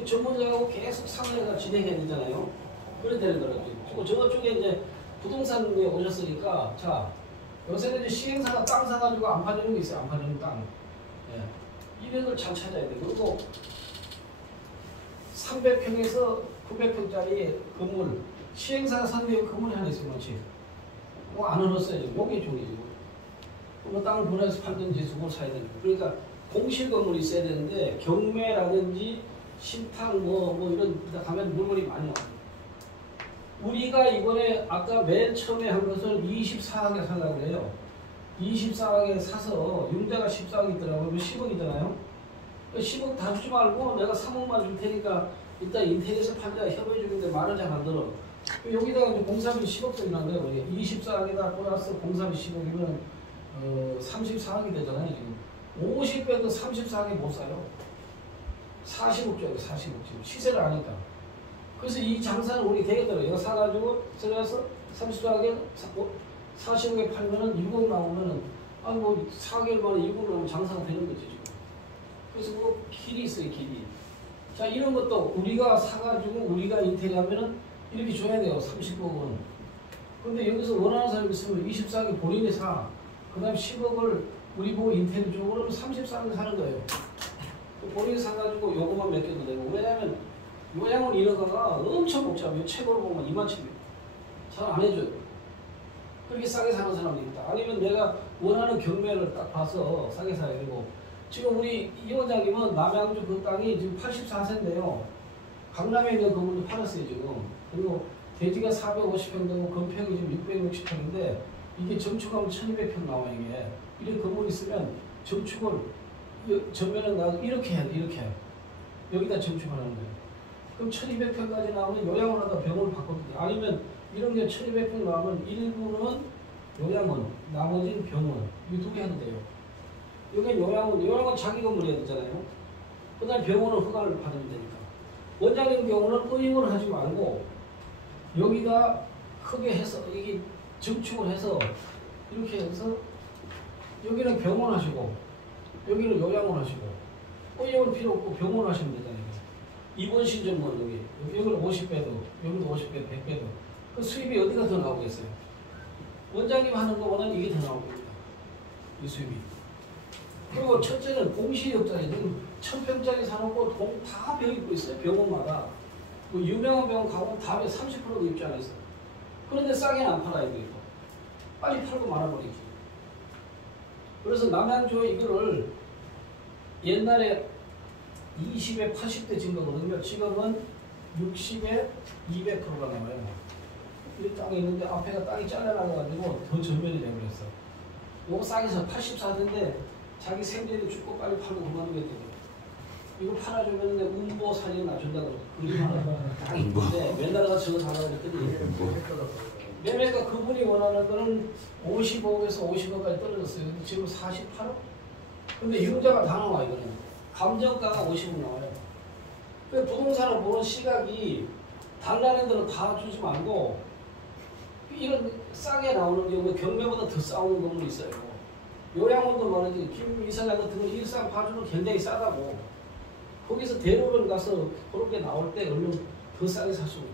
전문가하고 계속 상의해서 진행해야 되잖아요. 그래야 되는 거라고. 그리고 저쪽에 이제 부동산에 오셨으니까 자 요새는 이제 시행사가 땅 사가지고 안 파주는 게 있어요. 안 파주는 땅. 예. 이런 걸 잘 찾아야 돼. 그리고 300평에서 900평짜리 건물 시행사가 산데 건물이 하나 있으면 그렇지. 안 흘렀어요. 여기 종이지. 뭐 땅을 분해서 팔든지 수고 사야 되는. 그러니까 공실 건물이 있어야 되는데 경매라든지 신탁 뭐 이런 데 가면 물건이 많이 나와요. 우리가 이번에 아까 맨 처음에 한 것을 24억에 살라고 해요. 24억에 사서 융자가 14억이 있더라고요. 10억이잖아요. 10억 다 주지 말고 내가 3억만 줄 테니까 일단 인테리어에서 팔자 협의 중인데 말을 잘 안 들어. 여기다가 이제 공사비 10억 들어간 거예요. 24억에다 플러스 공사비 10억이면 34억이 되잖아요. 지금 50배도 34억에 못 사요. 40억 줘야 돼. 40억 지금 시세를 아니까. 그래서 이 장사는 우리 되겠더라고요. 이거 사가지고 들어가서 34억에 40억에 팔면은 6억 나오면은 뭐 4개월 만에 6억 나오면 장사가 되는 거지 지금. 그래서 뭐 길이 있어요. 길이. 자 이런 것도 우리가 사가지고 우리가 인테리어하면은 이렇게 줘야 돼요. 30억은. 근데 여기서 원하는 사람이 있으면 24억에 본인이 사. 그 다음에 10억을 우리 보고 인테리어 주고 그러면 34억에 사는 거예요. 본인이 사가지고 요거만 맡겨도 되고. 왜냐면 요양원 인허가가 엄청 복잡해요. 최고로 보면 27,000원. 잘 안 해줘요. 그렇게 싸게 사는 사람도 있다. 아니면 내가 원하는 경매를 딱 봐서 싸게 사야 되고. 지금 우리 이 원장님은 남양주 그 땅이 지금 84세인데요. 강남에 있는 건물도 팔았어요 지금. 그리고 대지가 450평 되고 건평이 지금 660평인데 이게 정축하면 1200평 나와 이게. 이런 건물이 있으면 정축을 전면에 나가서 이렇게 해야 돼. 이렇게. 여기다 증축하는 거예요. 그럼 1200평까지 나오면 요양을 하다 병원을 바꿔드려요. 아니면 이런 게 1200평 나오면 일부는 요양원, 나머지는 병원. 이 두 개 해도 돼요. 여기 요양은 자기 건물이 해야 되잖아요. 그 다음에 병원은 허가를 받으면 되니까. 원장님 경우는 의용을 하지 말고 여기다 크게 해서 이게 증축을 해서 이렇게 해서 여기는 병원 하시고 여기는 요양원 하시고 의용은 필요 없고 병원 하시면 되잖아요. 입원실 전문 여기는 50배도 여기도 50배도 100배도 그 수입이 어디가 더 나오겠어요? 원장님 하는 거보다는 이게 더 나올 겁니다. 이 수입이. 그리고 첫째는 공실업자예요. 지금 1000평짜리 사놓고 돈 다 병 입고 있어요. 병원마다. 뭐 유명한 병원 가보면 다 30%도 입지 않았어요. 그런데 싸게 안 팔아요. 이거. 빨리 팔고 말아버리지. 그래서 남양주 이거를 옛날에 20에 80대 증가거든요. 지금은 60에 200%가 나와요. 이 땅이 있는데 앞에가 땅이 잘라나가지고 더 전면이 되어버렸어. 요거 싸게 서 84대인데 자기 생전에 죽고 빨리 팔고 그만두겠대요. 이거 팔아주면 내 운보 사진 놔준다고 그림 하나 땅이 있는데 맨날 가서 저거 사라고 그랬더니 매매가 그분이 원하는 거는 55에서 50억까지 떨어졌어요. 근데 지금 48억? 근데 융자가 다 나와 이거는. 감정가가 50억 나와요. 그 부동산을 보는 시각이 달라는 데는 다 주지 말고 이런 싸게 나오는 경우 경매보다 더 싸우는 건물이 있어요. 요양원도 말하지 김 이사장 같은 건 일산 파주는 굉장히 싸다고 거기서 대로를 가서 그렇게 나올 때 얼른 더 싸게 살 수 있다.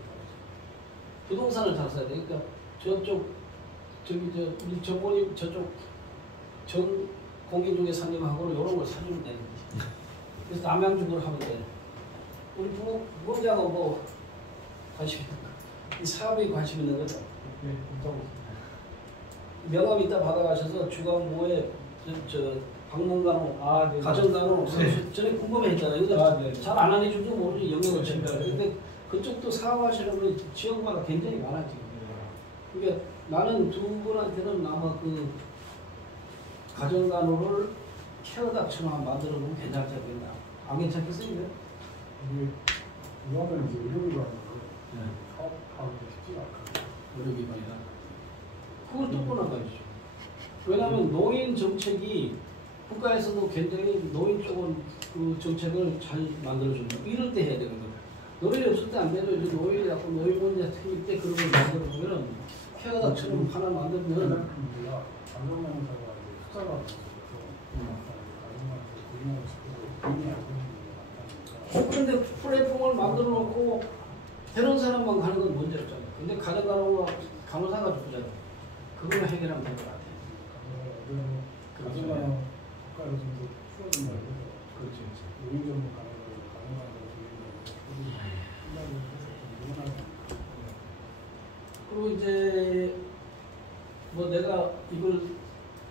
부동산을 잘 사야 되니까 저쪽 우리 정보님 저쪽 전 공인중개사님하고 이런 걸 사주면 되는 거지. 그래서 남양주를 하면 돼. 우리 부원장은 뭐 관심 이 사업에 관심 있는 거죠. 네, 감사합니다. 명함 이따 받아가셔서 주간부에 방문간호, 네. 가정간호 네. 전에 궁금해했잖아요. 네. 잘 안 하는 줄도 모르지 영역을 침해하고. 근데 그쪽도 사업하시는 분이 지역마다 굉장히 많아 지금. 그러니까 나는 두 분한테는 아마 그 가정간호를 케어닥처럼 만들어 놓으면 괜찮지 않겠나? 안 괜찮겠어요? 이게 이거는 이제 의료기관으로 네. 사업하는 게 쉽지가 않거든요. 의료기관이라. 그걸 또 끊어가야죠. 왜냐하면 노인 정책이 국가에서도 굉장히 노인 쪽은 그 정책을 잘 만들어준다. 이럴 때 해야 되는 거예요. 노인이 없을 때 안 되죠. 이제 노인이 자꾸 노인 문제 생길 때 그런 걸 만들어보면 케어닥처럼 하나 만들면 우리가 장롱명사가 이제 숫자가 많아서 가정한테 고민하고 싶어도 고민이 안 되는 게 많다니까. 그런데 플랫폼을 만들어 놓고 되는 사람만 가는 건 문제 없잖아요. 근데 가정간호가 간호사가 죽잖아요. 그걸 해결하면 될 것 같아요. 가정간호 국가에서 좀 더 풀어준다고 해서 그렇죠. 노인 전문 가정간호 그리고 이제 뭐 내가 이걸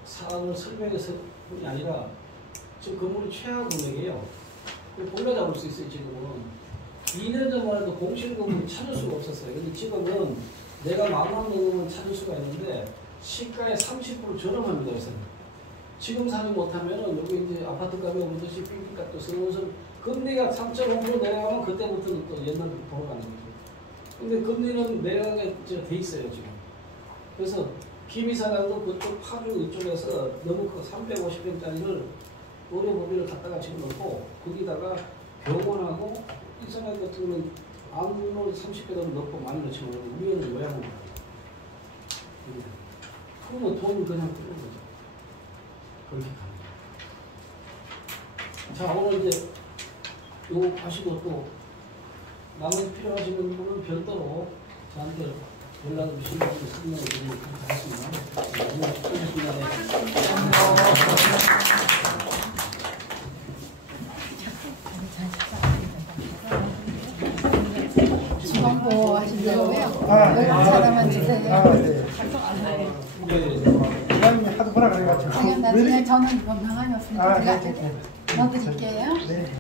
사업을 설명해서 뿐이 아니라 지금 건물이 최하 금액이에요. 본래 잡을 수 있어요. 지금은 2년 전만 해도 공실 건물을 찾을 수가 없었어요. 근데 지금은 내가 마음만 먹으면 찾을 수가 있는데 시가의 30% 저렴합니다. 요새는. 지금 사지 못하면은 여기 이제 아파트 값이 오르듯이 빌딩 값도 쓰고서 금리가 3.5% 내려가면 그때부터는 또 옛날로 돌아가는 거죠. 근데 금리는 내려가게 돼 있어요 지금. 그래서 김 이사장도 그쪽 파주 이쪽에서 너무 그 350평짜리를 의료법인을 갖다가 집어넣고 거기다가 병원하고 이사장 같은 경우는 암을 30배도 넣고 많이 넣지 말고 우리는 요양을 해요. 그러면 돈 그냥 쓰는 거죠. 그렇게 갑니다. 자 오늘 이제 요거 하시고 또 나머지 필요하시는 분은 별도로 저한테 연락을 주시면 설명을 드리도록 하겠습니다. 오늘 수고하셨습니다. 지원보 하신다고요? 네. 사람만 주세요. 네. 부장님이 하도 뭐라 그래가지고. 나중에 저는 명함이 없으니까 제가 네. 넣어드릴게요. 네.